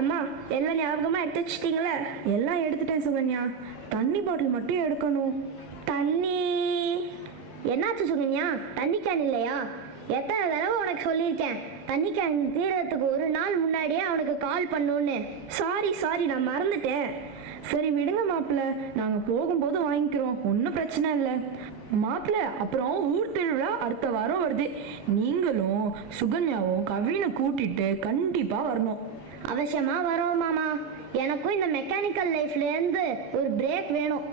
அம்மா, எல்லாம் ஞாபகமா எடுத்து வச்சிட்டீங்களே? எல்லாம் எடுத்துட்டேன் சுகன்யா. தண்ணி பாட்டில் மட்டும் எடுக்கணும். தண்ணி என்னாச்சு சுகன்யா? தண்ணி கேன் இல்லையா? எத்தனை தடவை உனக்கு சொல்லியிருக்கேன், தண்ணி கேன் தீரத்துக்கு ஒரு நாள் முன்னாடியே அவனுக்கு கால் பண்ணுன்னு. சாரி, நான் மறந்துட்டேன். சரி விடுங்க மாப்பிள்ள, நாங்கள் போகும்போது வாங்கிக்கிறோம், ஒன்றும் பிரச்சனை இல்லை. மாப்பிள்ள, அப்புறம் ஊர் திருவிழா அடுத்த வாரம் வருது. நீங்களும் சுகன்யாவும் கவினை கூட்டிட்டு கண்டிப்பாக வரணும். அவசியமா வரோம் மாமா. எனக்கும் இந்த மெக்கானிக்கல் லைஃப்ல இருந்து ஒரு பிரேக் வேணும்.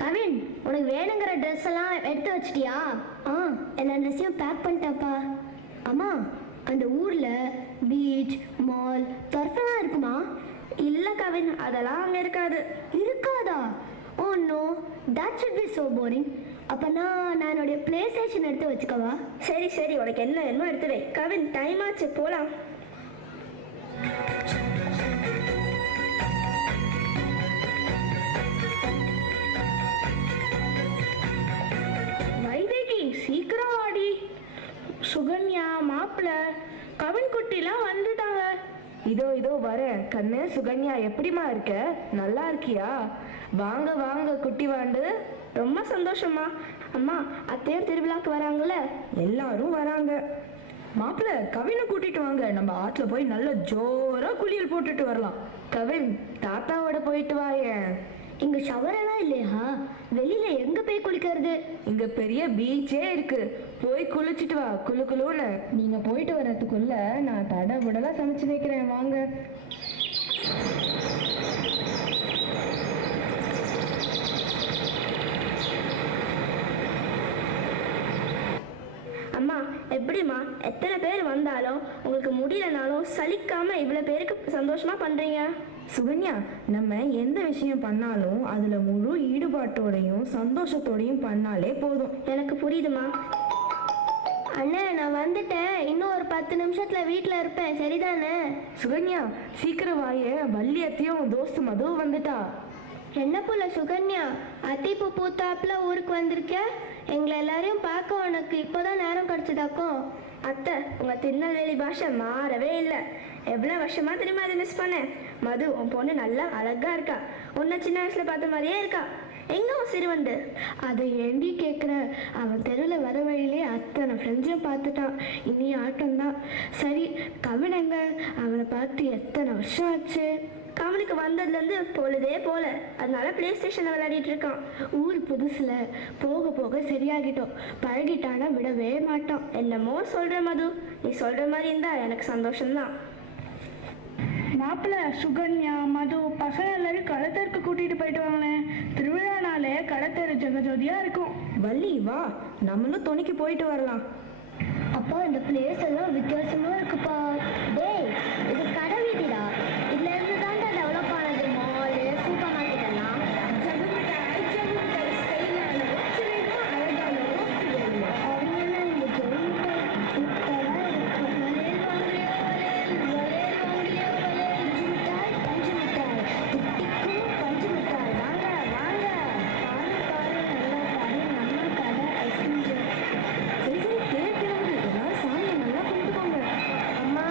கவின், உனக்கு வேணுங்கிற ட்ரெஸ் எல்லாம் எடுத்து வச்சிட்டியா? எல்லா ட்ரெஸ்ஸையும் பேக் பண்ணிட்டப்பா. அம்மா, அந்த ஊர்ல பீச், மால், டர்ஃபெல்லாம் இருக்குமா? இல்ல கவின், அதெல்லாம் அங்க இருக்காது. இருக்காதா? Oh no, that should be so boring. அப்பனா நான் என்னுடைய பிளே ஸ்டேஷன் எடுத்து வச்சுக்கவா? சரி, உனக்கு என்ன வேணுமோ எடுத்து வை. கவின், டைம் ஆச்சு, போலாம். வைதேகி, சீக்கிரம் ஆடி. சுகன்யா, மாப்பிள்ள, கவின் குட்டிலாம் வந்துட்டாங்க. இதோ வரேன். கண்ணு, சுகன்யா எப்படிமா இருக்க? நல்லா இருக்கியா? வாங்க வாங்க குட்டி வாண்டு. ரொம்ப சந்தோஷமா. அம்மா, அத்தையும் திருவிழாக்கு வராங்கல்ல? எல்லாரும் வராங்க. மாப்பிள்ள, கவினை கூட்டிட்டு வாங்க. நம்ம ஆத்துல போய் நல்ல ஜோரா குளியல் போட்டுட்டு வரலாம். கவின், தாத்தாவோட போயிட்டு வாயேன். இங்க ஷவர் எல்லாம் இல்லையா? வெளியில எங்க போய் குளிக்கிறது? இங்க பெரிய பீச்சே இருக்கு, போய் குளிச்சுட்டு வா. குளுன்னு. நீங்க போயிட்டு வர்றதுக்குள்ள நான் தடபுடலா சமைச்சு வைக்கிறேன், வாங்க. அம்மா, எப்படிம்மா எத்தனை பேர் வந்தாலும் உங்களுக்கு முடியலனாலும் சலிக்காம இவ்வளவு பேருக்கு சந்தோஷமா பண்றீங்க? சுகன்யா, நம்ம எந்த விஷயம் பண்ணாலும் அதுல முழு ஈடுபாட்டோடையும் சந்தோஷத்தோடையும் பண்ணாலே போதும். எனக்கு புரியுதுமா. அண்ணே, நான் வந்துட்டேன். இன்னும் ஒரு 10 நிமிஷத்துல வீட்டுல இருப்பேன், சரிதானே? சுகன்யா, சீக்கிரம் வாயே. வள்ளி அத்தையும் தோஸ்து மது வந்துட்டா. என்ன போல சுகன்யா, அத்திப்பூ பூத்தாப்புல ஊருக்கு வந்திருக்க? எங்களை எல்லாரையும் பார்க்க உனக்கு இப்போதான் நேரம் கிடைச்சதாக்கும். அத்தை, உங்க திருநெல்வேலி பாஷை மாறவே இல்லை. எவ்வளவு வருஷமா தெரியுமா அதை மிஸ் பண்ணேன். மது, உன் பொண்ணு நல்லா அழகா இருக்கா. உன்னை சின்ன வயசுல பார்த்த மாதிரியே இருக்கா. எங்க உன் சிறுவண்டு? அதை ஏண்டி கேட்குற? அவன் தெருவில் வர வழியிலே அத்தனை ஃப்ரெண்ட்ஸையும் பார்த்துட்டான். இனி ஆட்டம் தான். சரி, கவினங்க, அவனை பார்த்து எத்தனை வருஷம் ஆச்சு? கவனுக்கு வந்ததுலேருந்து பொழுதே போல, அதனால பிளே ஸ்டேஷனில் விளையாடிட்டு இருக்கான். ஊர் புதுசுல போக போக சரியாகிட்டோம். பழகிட்டானா விடவே மாட்டான். என்னமோ சொல்ற மது, நீ சொல்ற மாதிரி இருந்தா எனக்கு சந்தோஷம்தான். மாப்பிள்ள, சுகன்யா, மது பசங்க எல்லாரும் கடத்தருக்கு கூட்டிட்டு போயிட்டு வாங்களேன். திருவிழானாலே கடத்தரு ஜெகஜோதியா இருக்கும். வள்ளி வா, நம்மளும் துணைக்கு போயிட்டு வரலாம். அப்பா, இந்த பிளேஸ் எல்லாம் வித்தியாசமா இருக்குப்பா. டேய், இது கடை வீதிடா. இதுல இருந்து தாங்க டெவலப் ஆனது மாலு, சூப்பர் மார்க்கெட் எல்லாம். அம்மா,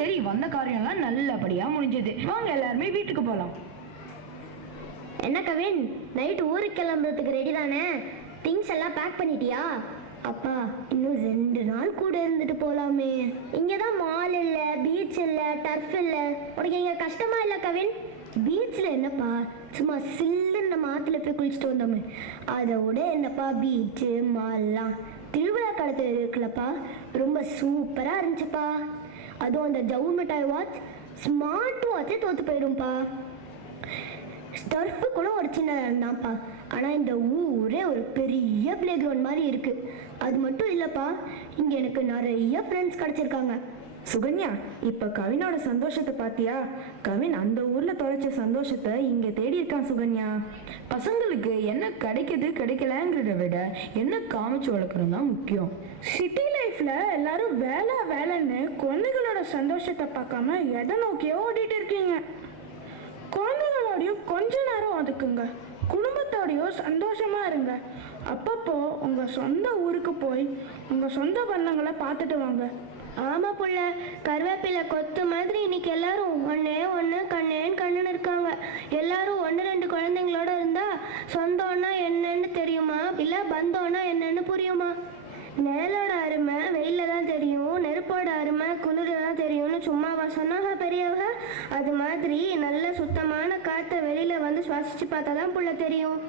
சரி, வந்த காரியம்லாம் நல்லபடியா முடிஞ்சது. வாங்க எல்லாருமே வீட்டுக்கு போலாம். என்ன கவின், நைட்டு ஊருக்கு கிளம்புறதுக்கு ரெடி தானே? திங்ஸ் எல்லாம் பேக் பண்ணிட்டியா? அப்பா, இன்னும் 2 நாள் கூட இருந்துட்டு போலாமே. இங்கே தான் மால் இல்லை, பீச் இல்லை, டர்ஃப் இல்லை. உனக்கு இங்கே கஷ்டமா இல்லை கவின்? பீச்சில் என்னப்பா, சும்மா சில்லுன்னு நம்ம ஆற்றுல போய் குளிச்சுட்டு வந்தோமே, அதை விட என்னப்பா பீச்சு மால்லாம். திருவிழா காலத்தில் இருக்குல்லப்பா, ரொம்ப சூப்பராக இருந்துச்சுப்பா. அதுவும் அந்த ஜவு மிட்டாய் வாட்ச், ஸ்மார்ட் வாட்சே தோற்று போயிடும்ப்பா. ஸ்டர்ஃபு கூட ஒரு சின்ன தான்ப்பா, ஆனால் இந்த ஊரே ஒரு பெரிய பிளே கிரவுண்ட் மாதிரி இருக்குது. அது மட்டும் இல்லைப்பா, இங்கே எனக்கு நிறைய ஃப்ரெண்ட்ஸ் கிடச்சிருக்காங்க. சுகன்யா, இப்போ கவினோட சந்தோஷத்தை பார்த்தியா? கவின் அந்த ஊரில் தொலைச்ச சந்தோஷத்தை இங்கே தேடி இருக்கான் சுகன்யா. பசங்களுக்கு என்ன கிடைக்குது கிடைக்கலங்கிறத விட என்ன காமிச்சு வளர்க்குறது தான் முக்கியம். சிட்டி லைஃப்பில் எல்லாரும் வேலை வேலைன்னு குழந்தைகளோட சந்தோஷத்தை பார்க்காம எதை நோக்கியோ ஓடிட்டு இருக்கீங்க. குழந்தைகளோடையும் கொஞ்ச நேரம் ஒதுக்குங்க, குடும்பத்தோடையும் சந்தோஷமா இருங்க. அப்பப்போ உங்க சொந்த ஊருக்கு போய் உங்க சொந்த பந்தங்களை பார்த்துட்டு வாங்க. ஆமாம் புள்ள, கருவேப்பிலை கொத்து மாதிரி இன்னைக்கு எல்லாரும் ஒன்னே ஒன்று கண்ணுன்னு இருக்காங்க. எல்லாரும் 1-2 குழந்தைங்களோட இருந்தால் சொந்தம்னா என்னன்னு தெரியுமா, இல்லை பந்தம்னா என்னன்னு புரியுமா? நிழலோட அருமை வெயிலில் தான் தெரியும், நெருப்போட அருமை குளிரில் தான் தெரியும்னு சும்மாவா சொன்னாங்க பெரியவங்க? அது மாதிரி நல்ல சுத்தமான காற்றை வெளியில் வந்து சுவாசிச்சு பார்த்தா தான் புள்ள தெரியும்.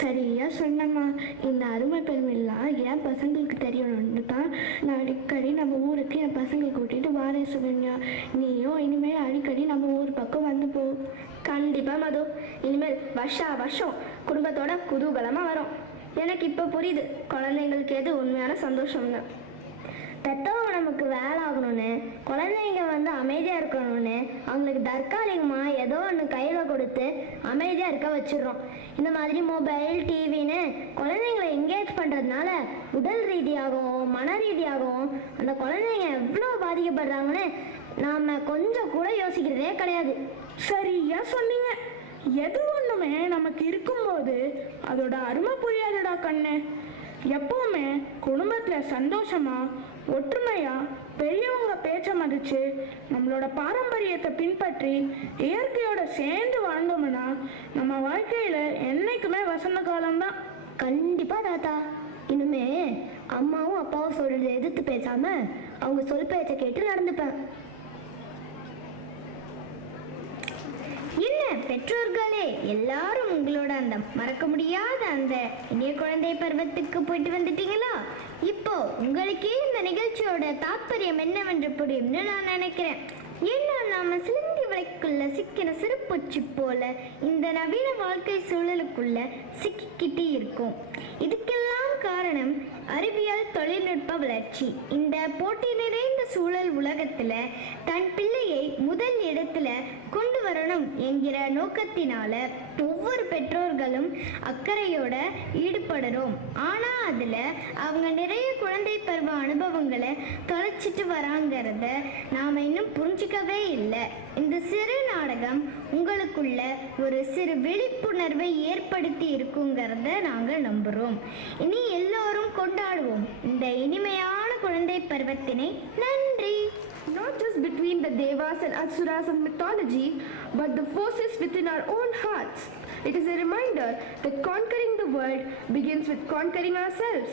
சரியா சொன்னம்மா. இந்த அருமை பெருமைலாம் என் பசங்களுக்கு தெரியணும்னு தான் நான் அடிக்கடி நம்ம ஊருக்கு என் பசங்களை கூட்டிகிட்டு வாரேன் சுகன்யா. நீயும் இனிமேல் அடிக்கடி நம்ம ஊர் பக்கம் வந்து போ. கண்டிப்பாக மது, இனிமேல் வருஷம் குடும்பத்தோட குதூகலமாக வரும். எனக்கு இப்போ புரியுது குழந்தைங்களுக்கு எது உண்மையான சந்தோஷம்னு. பெற்றவங்க நமக்கு வேலை ஆகணும்னு, குழந்தைங்க வந்து அமைதியாக இருக்கணும்னு அவங்களுக்கு தற்காலிகமாக ஏதோ ஒன்று கையில் கொடுத்து அமைதியாக இருக்க வச்சிடுறோம். இந்த மாதிரி மொபைல் டிவின்னு குழந்தைங்களை என்கேஜ் பண்ணுறதுனால உடல் ரீதியாகவும் மன ரீதியாகவும் அந்த குழந்தைங்க எவ்வளோ பாதிக்கப்படுறாங்கன்னு நாம் கொஞ்சம் கூட யோசிக்கிறதே கிடையாது. சரியா சொன்னீங்க. எது ஒண்ணுமே நமக்கு இருக்கும்போது அதோட அருமை புரியாதுடா கண்ணு. எப்பவுமே குடும்பத்துல சந்தோஷமா ஒற்றுமையா பெரியவங்க பேச்ச மதிச்சு நம்மளோட பாரம்பரியத்தை பின்பற்றி இயற்கையோட சேர்ந்து வாழ்ந்தோம்னா நம்ம வாழ்க்கையில என்னைக்குமே வசந்த காலம்தான். கண்டிப்பா தாத்தா, இனிமே அம்மாவும் அப்பாவும் சொல்றதை எதிர்த்து பேசாம அவங்க சொல் பேச்ச கேட்டு நடந்துப்பேன். என்ன பெற்றோர்களே, எல்லாரும் உங்களோட அந்த மறக்க முடியாத அந்த இனிய குழந்தை பருவத்துக்கு போயிட்டு வந்துட்டீங்களா? இப்போ உங்களுக்கே இந்த நிகழ்ச்சியோட தாற்பயம் என்னவென்று புரியும்னு நான் நினைக்கிறேன். ஏன்னா நாம சிலந்தி வலைக்குள்ள சிக்கின சிறுபூச்சி போல இந்த நவீன வாழ்க்கை சூழலுக்குள்ள சிக்கிக்கிட்டு இருக்கும். இதுக்கெல்லாம் காரணம் அறிவியல் தொழில்நுட்ப வளர்ச்சி. இந்த போட்டி நிறைந்த சூழல் உலகத்துல தன் பிள்ளையை முதல் இடத்துல கொண்டு வரணும் என்கிற நோக்கத்தினால ஒவ்வொரு பெற்றோர்களும் அக்கறையோட ஈடுபடுறோம். ஆனா அதுல அவங்க நிறைய குழந்தை பருவ அனுபவங்களை தொலைச்சிட்டு வராங்கிறத நாம இன்னும் புரிஞ்சிக்கவே இல்லை. இந்த சிறு நாடகம் உங்களுக்குள்ள ஒரு சிறு விழிப்புணர்வை ஏற்படுத்தி இருக்குங்கிறத நாங்கள் நம்புறோம். இனி எல்லோரும் கொண்டாடுவோம் இந்த இனிமையான குழந்தை பருவத்தினை. நன்றி. Not just between the Devas and Asuras of mythology, but the forces within our own hearts. It is a reminder that conquering the world begins with conquering ourselves,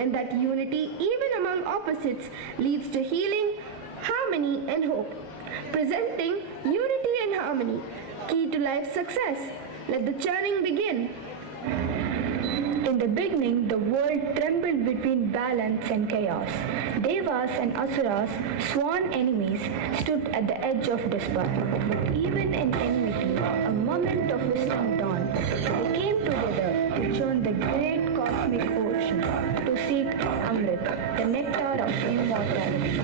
and that unity, even among opposites, leads to healing, harmony, and hope. Presenting unity and harmony, key to life's success. Let the churning begin. In the beginning, the world trembled between balance and chaos. Devas and Asuras, sworn enemies, stood at the edge of despair. Even in enmity, a moment of wisdom dawned. They came together to churn the great cosmic ocean, to seek Amrit, the nectar of immortality.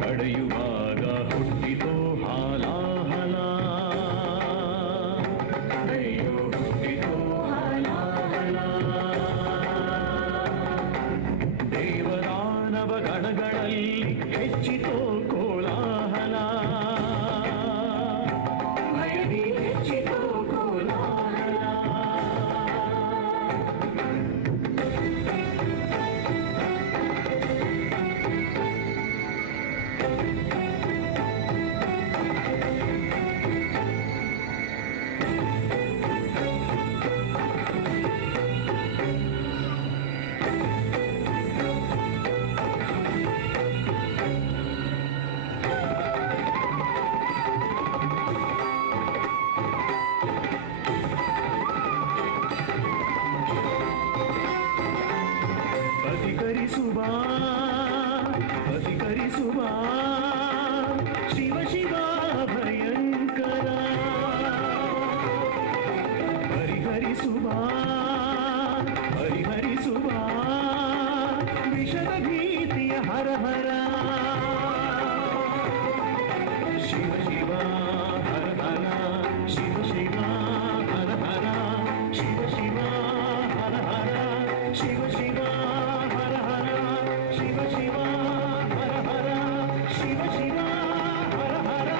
ಕಡೆಯುವಾಗ ಹುಟ್ಟಿತೋ ಹಾಲಾಹಲ ಅಯ್ಯೋ ಹುಟ್ಟಿತೋ ಹಾಲಾಹಲ ದೇವದಾನವ ಗಣಗಳಲ್ಲಿ ಹೆಚ್ಚಿತೋ ಕೋಲಾಹಲ ಭಯದಿ ಹೆಚ್ಚಿತೋ ಕೋಲಾಹಲ ಅಧಿಕರಿಸುವ ಶಿವ ಶಿವ ಭಯಂಕರ ಹರಿಹರಿಸುವ ವಿಷದ ಭೀತಿಯ ಹರ ಹರ ಶಿವ ಶಿವ ಹರ ಹರ ಶಿವ ಶಿವ ಹರ ಹರ ಶಿವ ಶಿವ ಹರ ಹರ ಶಿವ ಶಿವ ಹರ ಹರ ಶಿವ ಶಿವ ಹರ ಹರ ಶಿವ ಶಿವ ಹರ ಹರ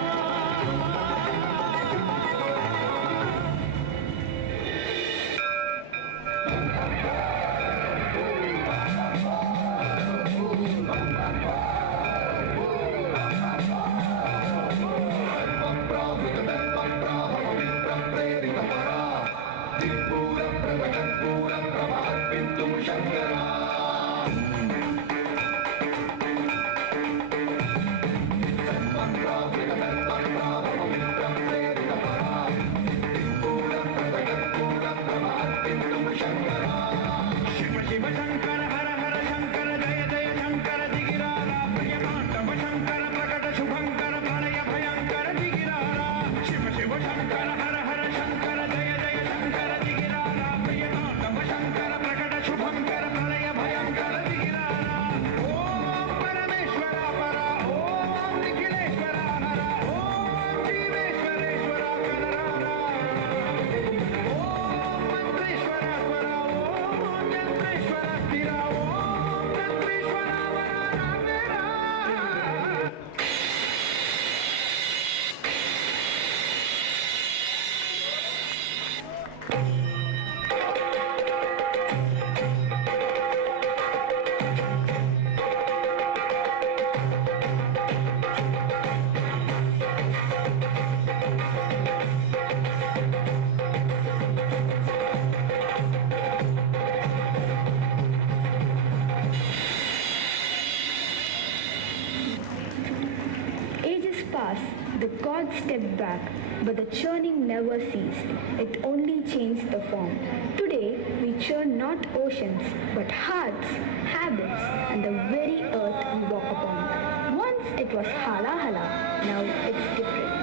The gods stepped back, but the churning never ceased. It only changed the form. Today, we churn not oceans, but hearts, habits, and the very earth we walk upon. Once it was hala hala, now it's different.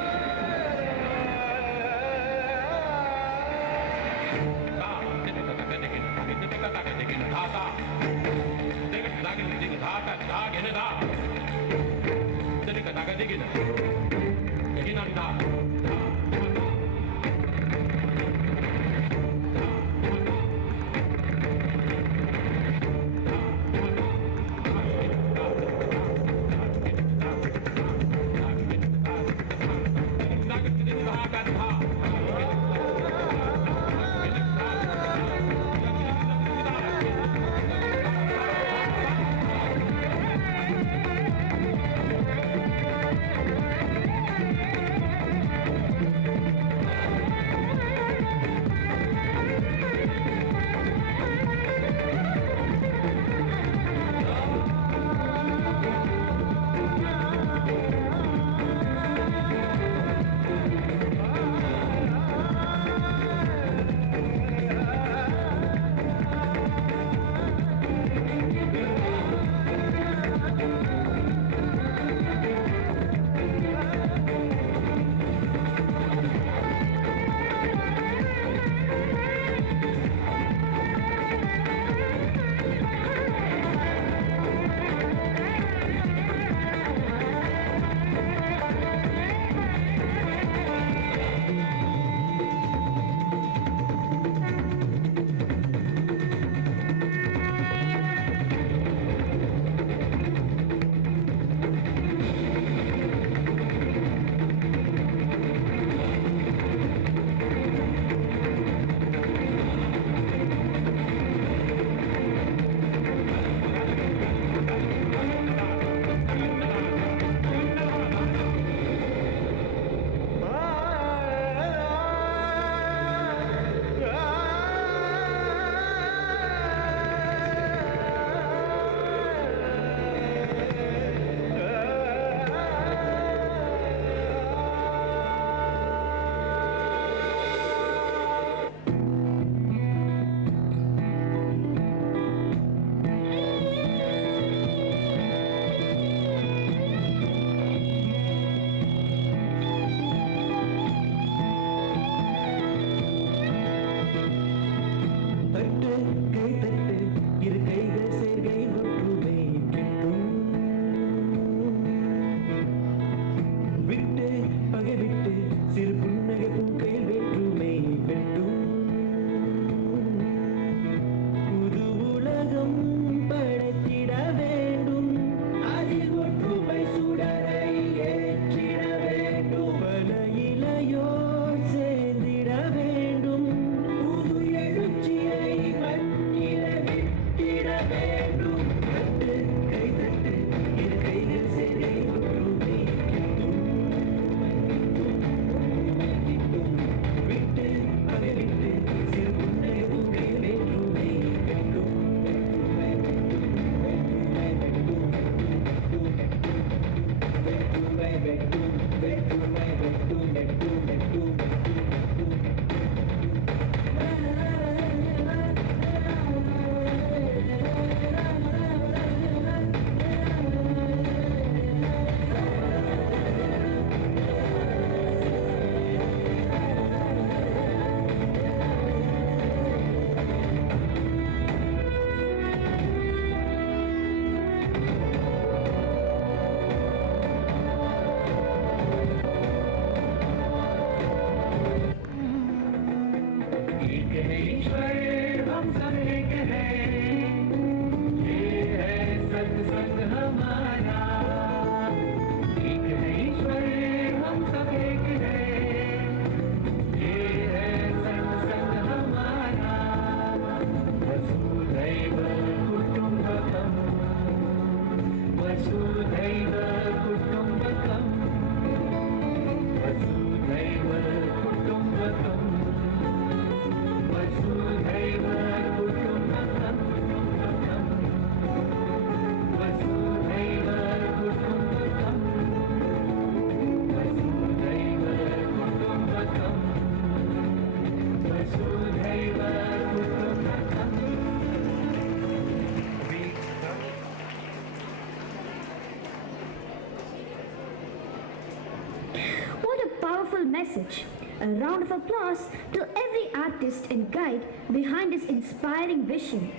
powerful message. A round of applause to every artist and guide behind this inspiring vision.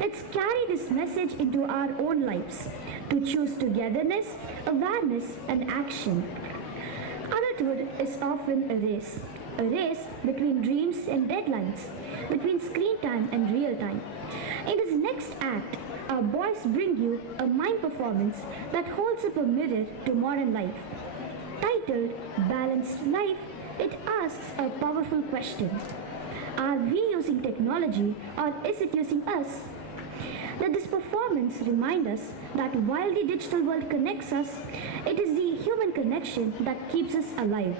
Let's carry this message into our own lives to choose togetherness, awareness, and action. Adulthood is often a race between dreams and deadlines, between screen time and real time. In this next act, our boys bring you a mime performance that holds up a mirror to modern life. Titled Balanced Life, it asks a powerful question. Are we using technology or is it using us? Let this performance remind us that while the digital world connects us, it is the human connection that keeps us alive.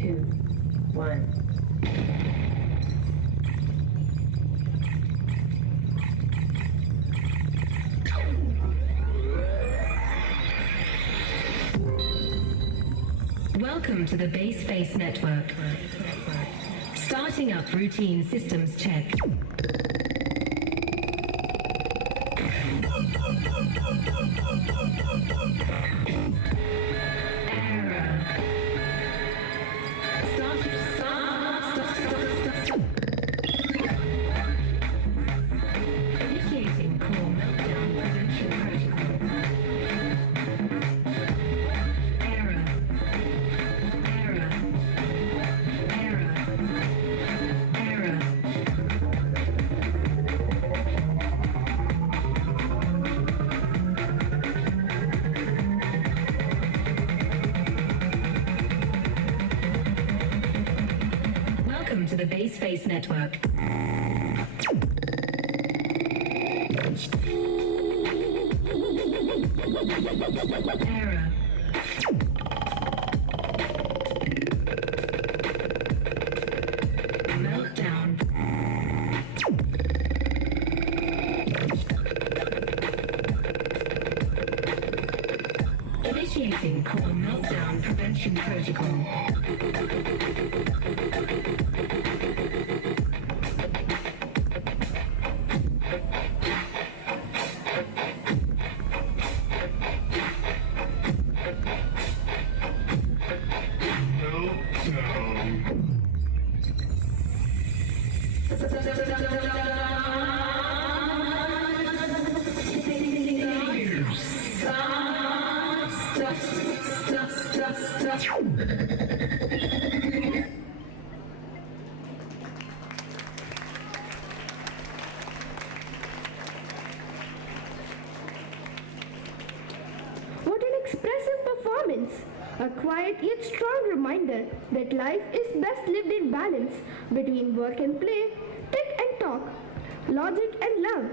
2, 1. Welcome to the Base Face Network. Starting up routine systems check. Error. Stop. Initiating core meltdown prevention protocol. Error. Welcome to the Base Face Network. Error. Meltdown. Initiating core meltdown prevention protocol. What an expressive performance! A quiet yet strong reminder that life is best lived in balance between work and play, tech and talk, logic and love.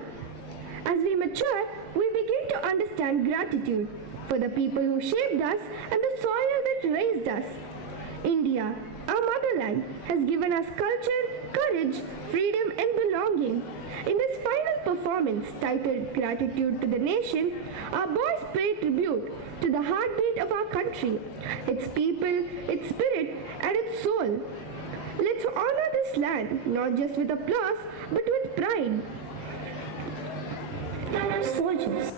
As we mature, we begin to understand gratitude for the people who shaped us and the soil that raised us. India, our motherland, has given us culture, courage, freedom and belonging. In this final performance titled Gratitude to the Nation, our boys pay tribute to the heartbeat of our country, its people, its spirit and its soul. Let's honor this land not just with applause but with pride. Soldiers.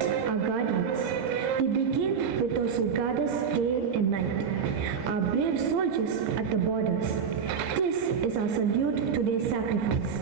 Our guardians. We begin with those who guard us day and night. Our brave soldiers at the borders. This is our salute to their sacrifice.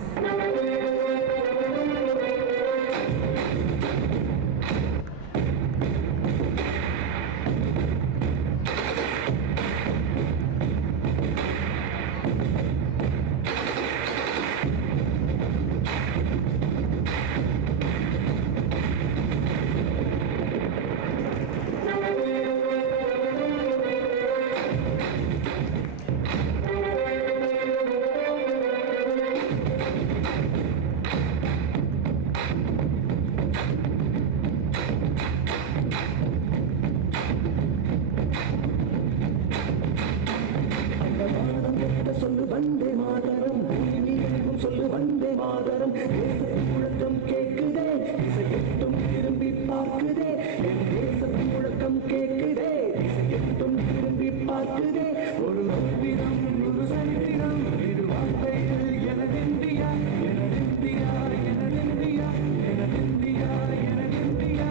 சொல்லு வந்தே மாதரம் பூமியெங்கும் சொல்லு வந்தே மாதரம் தேசத்தின் முழக்கம் கேட்குதே திசையெட்டும் திரும்பி பார்க்குதே என் தேசத்தின் முழக்கம் கேட்குதே திசையெட்டும் திரும்பி பார்க்குதே ஒரு நம்பிடம் ஒரு சரித்திரம் இரு வார்த்தைகள் எனதிந்தியா எனதிந்தியா எனதிந்தியா எனதிந்தியா எனதிந்தியா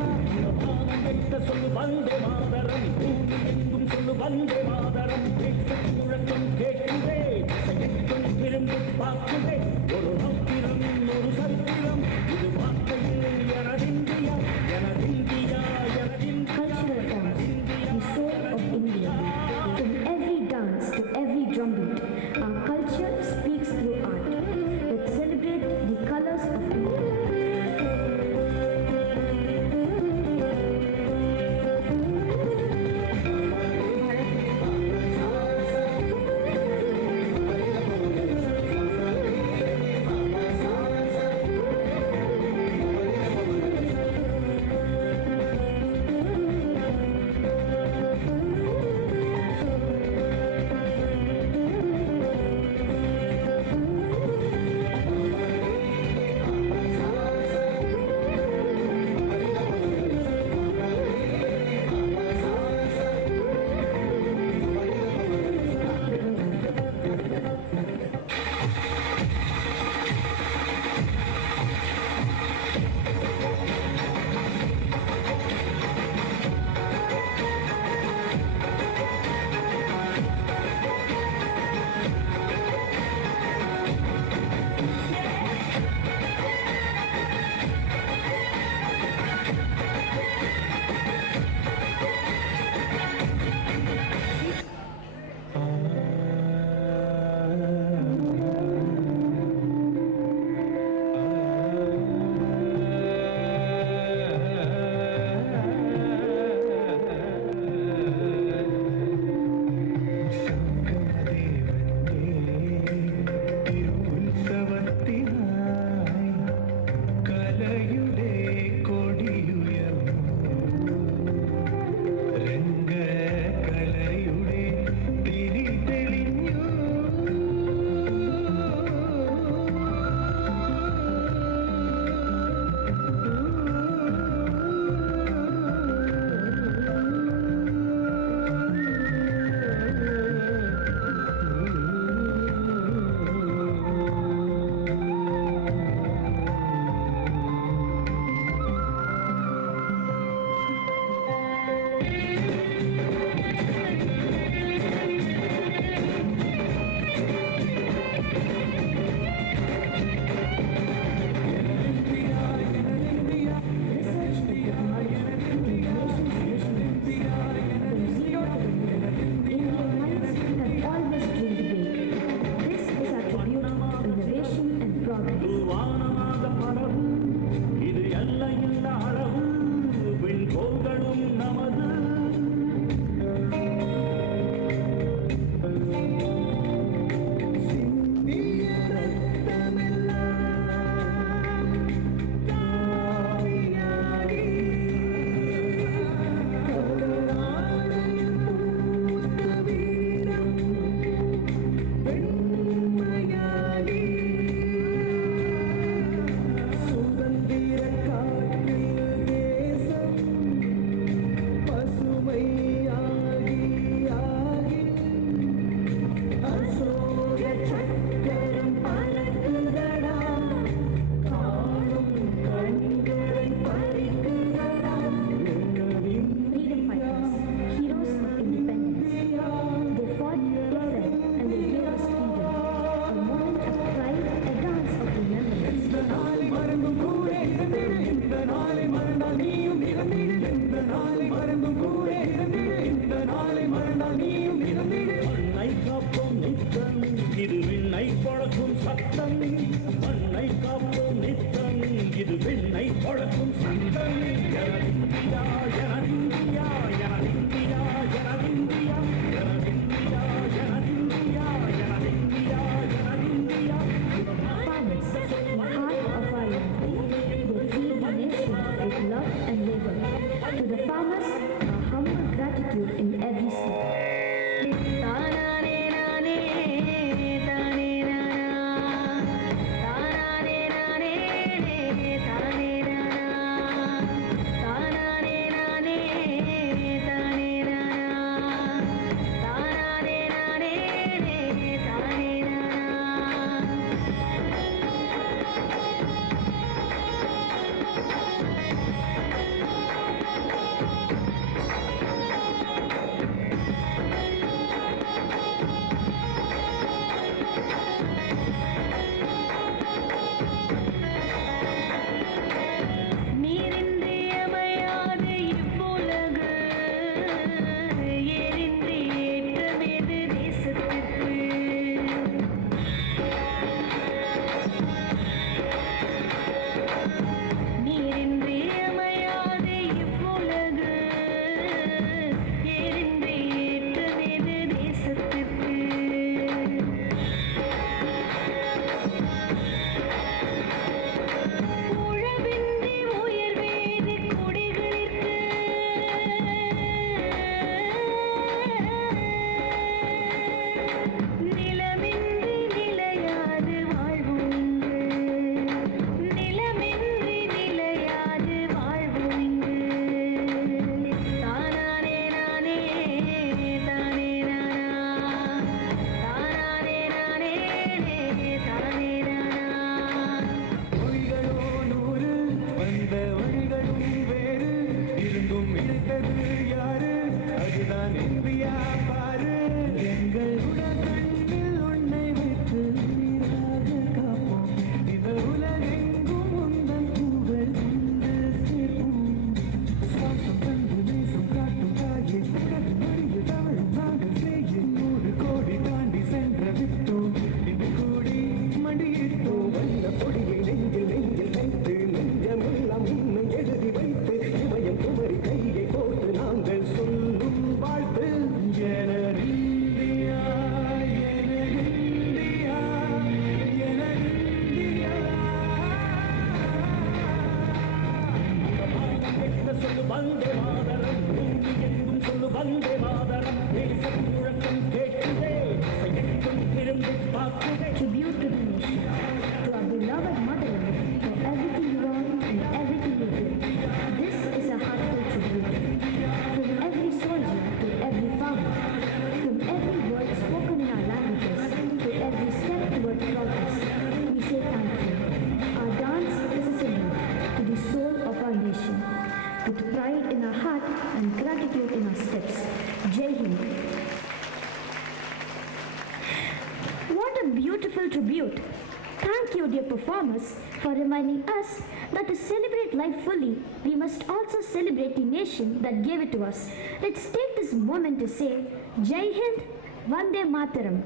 வானம் வைத்த சொல்லு வந்தே மாதரம் பூமி எங்கும் சொல்லு வந்தே மாதரம் தேசத்தின் முழக்கம் கேட்குதே திசையெட்டும் திரும்பி பார்க்குதே ஒரு நம்பிடம் ஒரு சரித்திரம் இது வார்த்தையில் எனதிந்தியா எனதிந்தியா Cultural dance, the soul of India. From every dance to every drumbeat, our culture speaks through art. Let's celebrate the colors of India. Tribute to the nation, to our beloved motherland, for everything you are and everything you do. This is a heartfelt tribute. From every soldier to every farmer, from every word spoken in our languages to every step toward progress, we say thank you. Our dance is a salute to the soul of our nation, with pride in our heart and gratitude in our steps. Jai Hind. What a beautiful tribute. Thank you, dear performers, for reminding us that to celebrate life fully, we must also celebrate the nation that gave it to us. Let's take this moment to say, Jai Hind, Vande Mataram.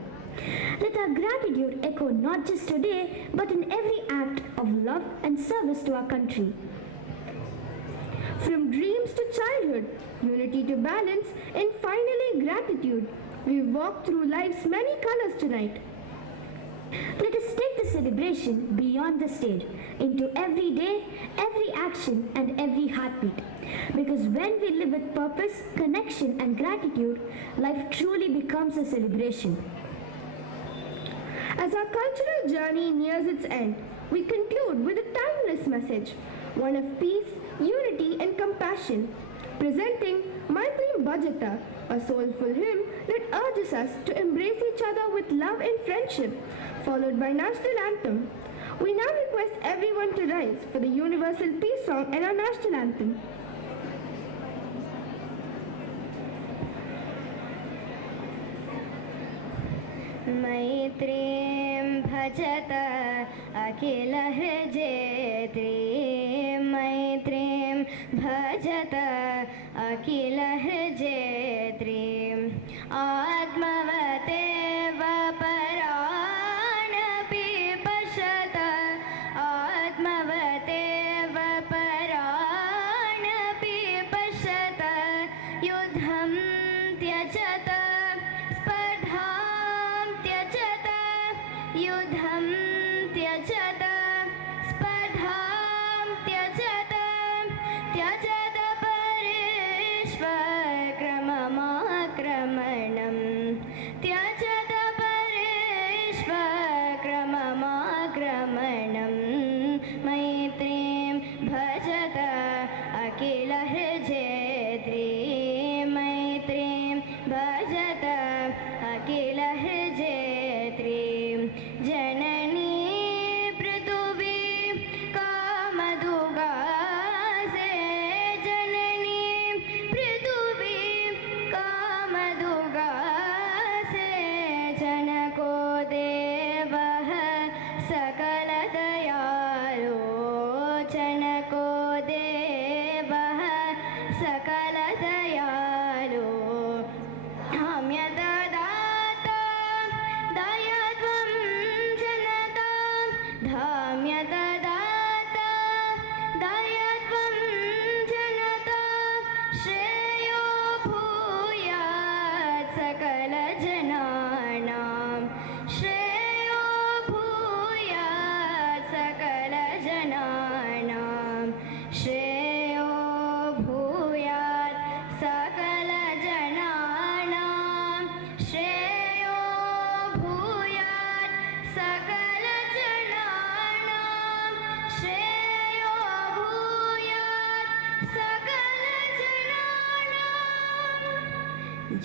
Let our gratitude echo not just today, but in every act of love and service to our country. From dreams to childhood, unity to balance, and finally gratitude, we walk through life's many colors tonight. Let us take the celebration beyond the stage, into every day, every action, and every heartbeat. Because when we live with purpose, connection, and gratitude, life truly becomes a celebration. As our cultural journey nears its end, we conclude with a timeless message, one of peace, unity, and compassion, presenting Maitri Bhajata, a soulful hymn that urges us to embrace each other with love and friendship, followed by national anthem. We now request everyone to rise for the universal peace song and our national anthem. मैत्रीं भजत अखिल हृजेत्रीं मैत्रीं भजत अखिल हृजेत्रीं आत्मवतेव पराणपि पश्यत आत्मवतेव पराणपि पश्यत युद्धं त्यजत युद्धं त्यजत स्पर्धां त्यजत त्यजत परेष्वक्रममाक्रमणम्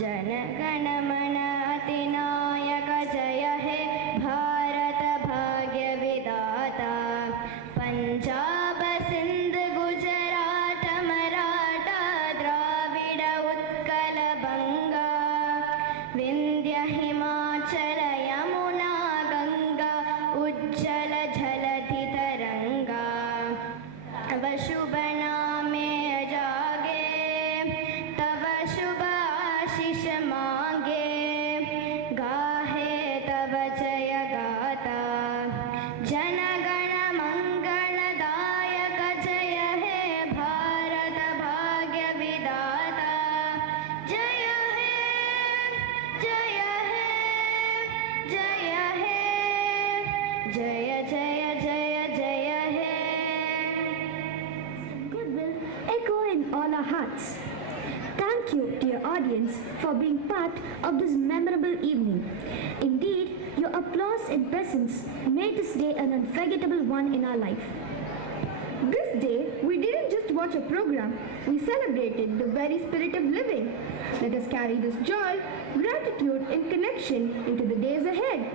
जनगण मन अतिनायक जय हे भारत भाग्य विधाता पंजाब सिंध गुजरात मराठा द्राविड उत्कल बंगा विंध्य हिमाचल यमुना गंगा उज्जल जलधि तरंगा तव शुभ नामे जागे तव शुभ आशीष मांगे गाहे तव जय गाता जनगण मंगलदायक जय हे भारत भाग्य विधाता जय हे जय हे जय हे जय जय जय जय हे Goodwill echo in all our hearts. Thank you, dear audience, for being part of this memorable evening. Indeed, your applause and presence made this day an unforgettable one in our life. This day, we didn't just watch a program, we celebrated the very spirit of living. Let us carry this joy, gratitude, and connection into the days ahead.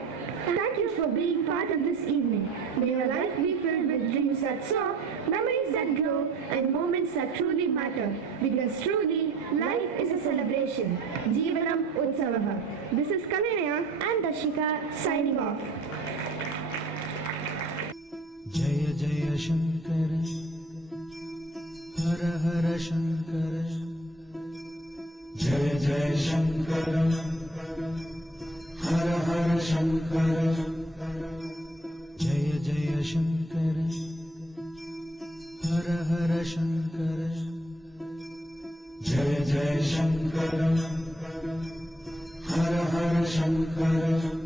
Thank you for being part of this evening. May your life be filled with dreams that soar, memories that grow, and moments that truly matter. Because truly, life is a celebration. Jeevanam Utsavaha. This is Kalinaya And Dashika signing off. जय जय शंकर हर हर शंकर जय जय शंकर हर हर शंकर जय जय शंकर हर हर शंकर जय जय शंकर हर हर शंकर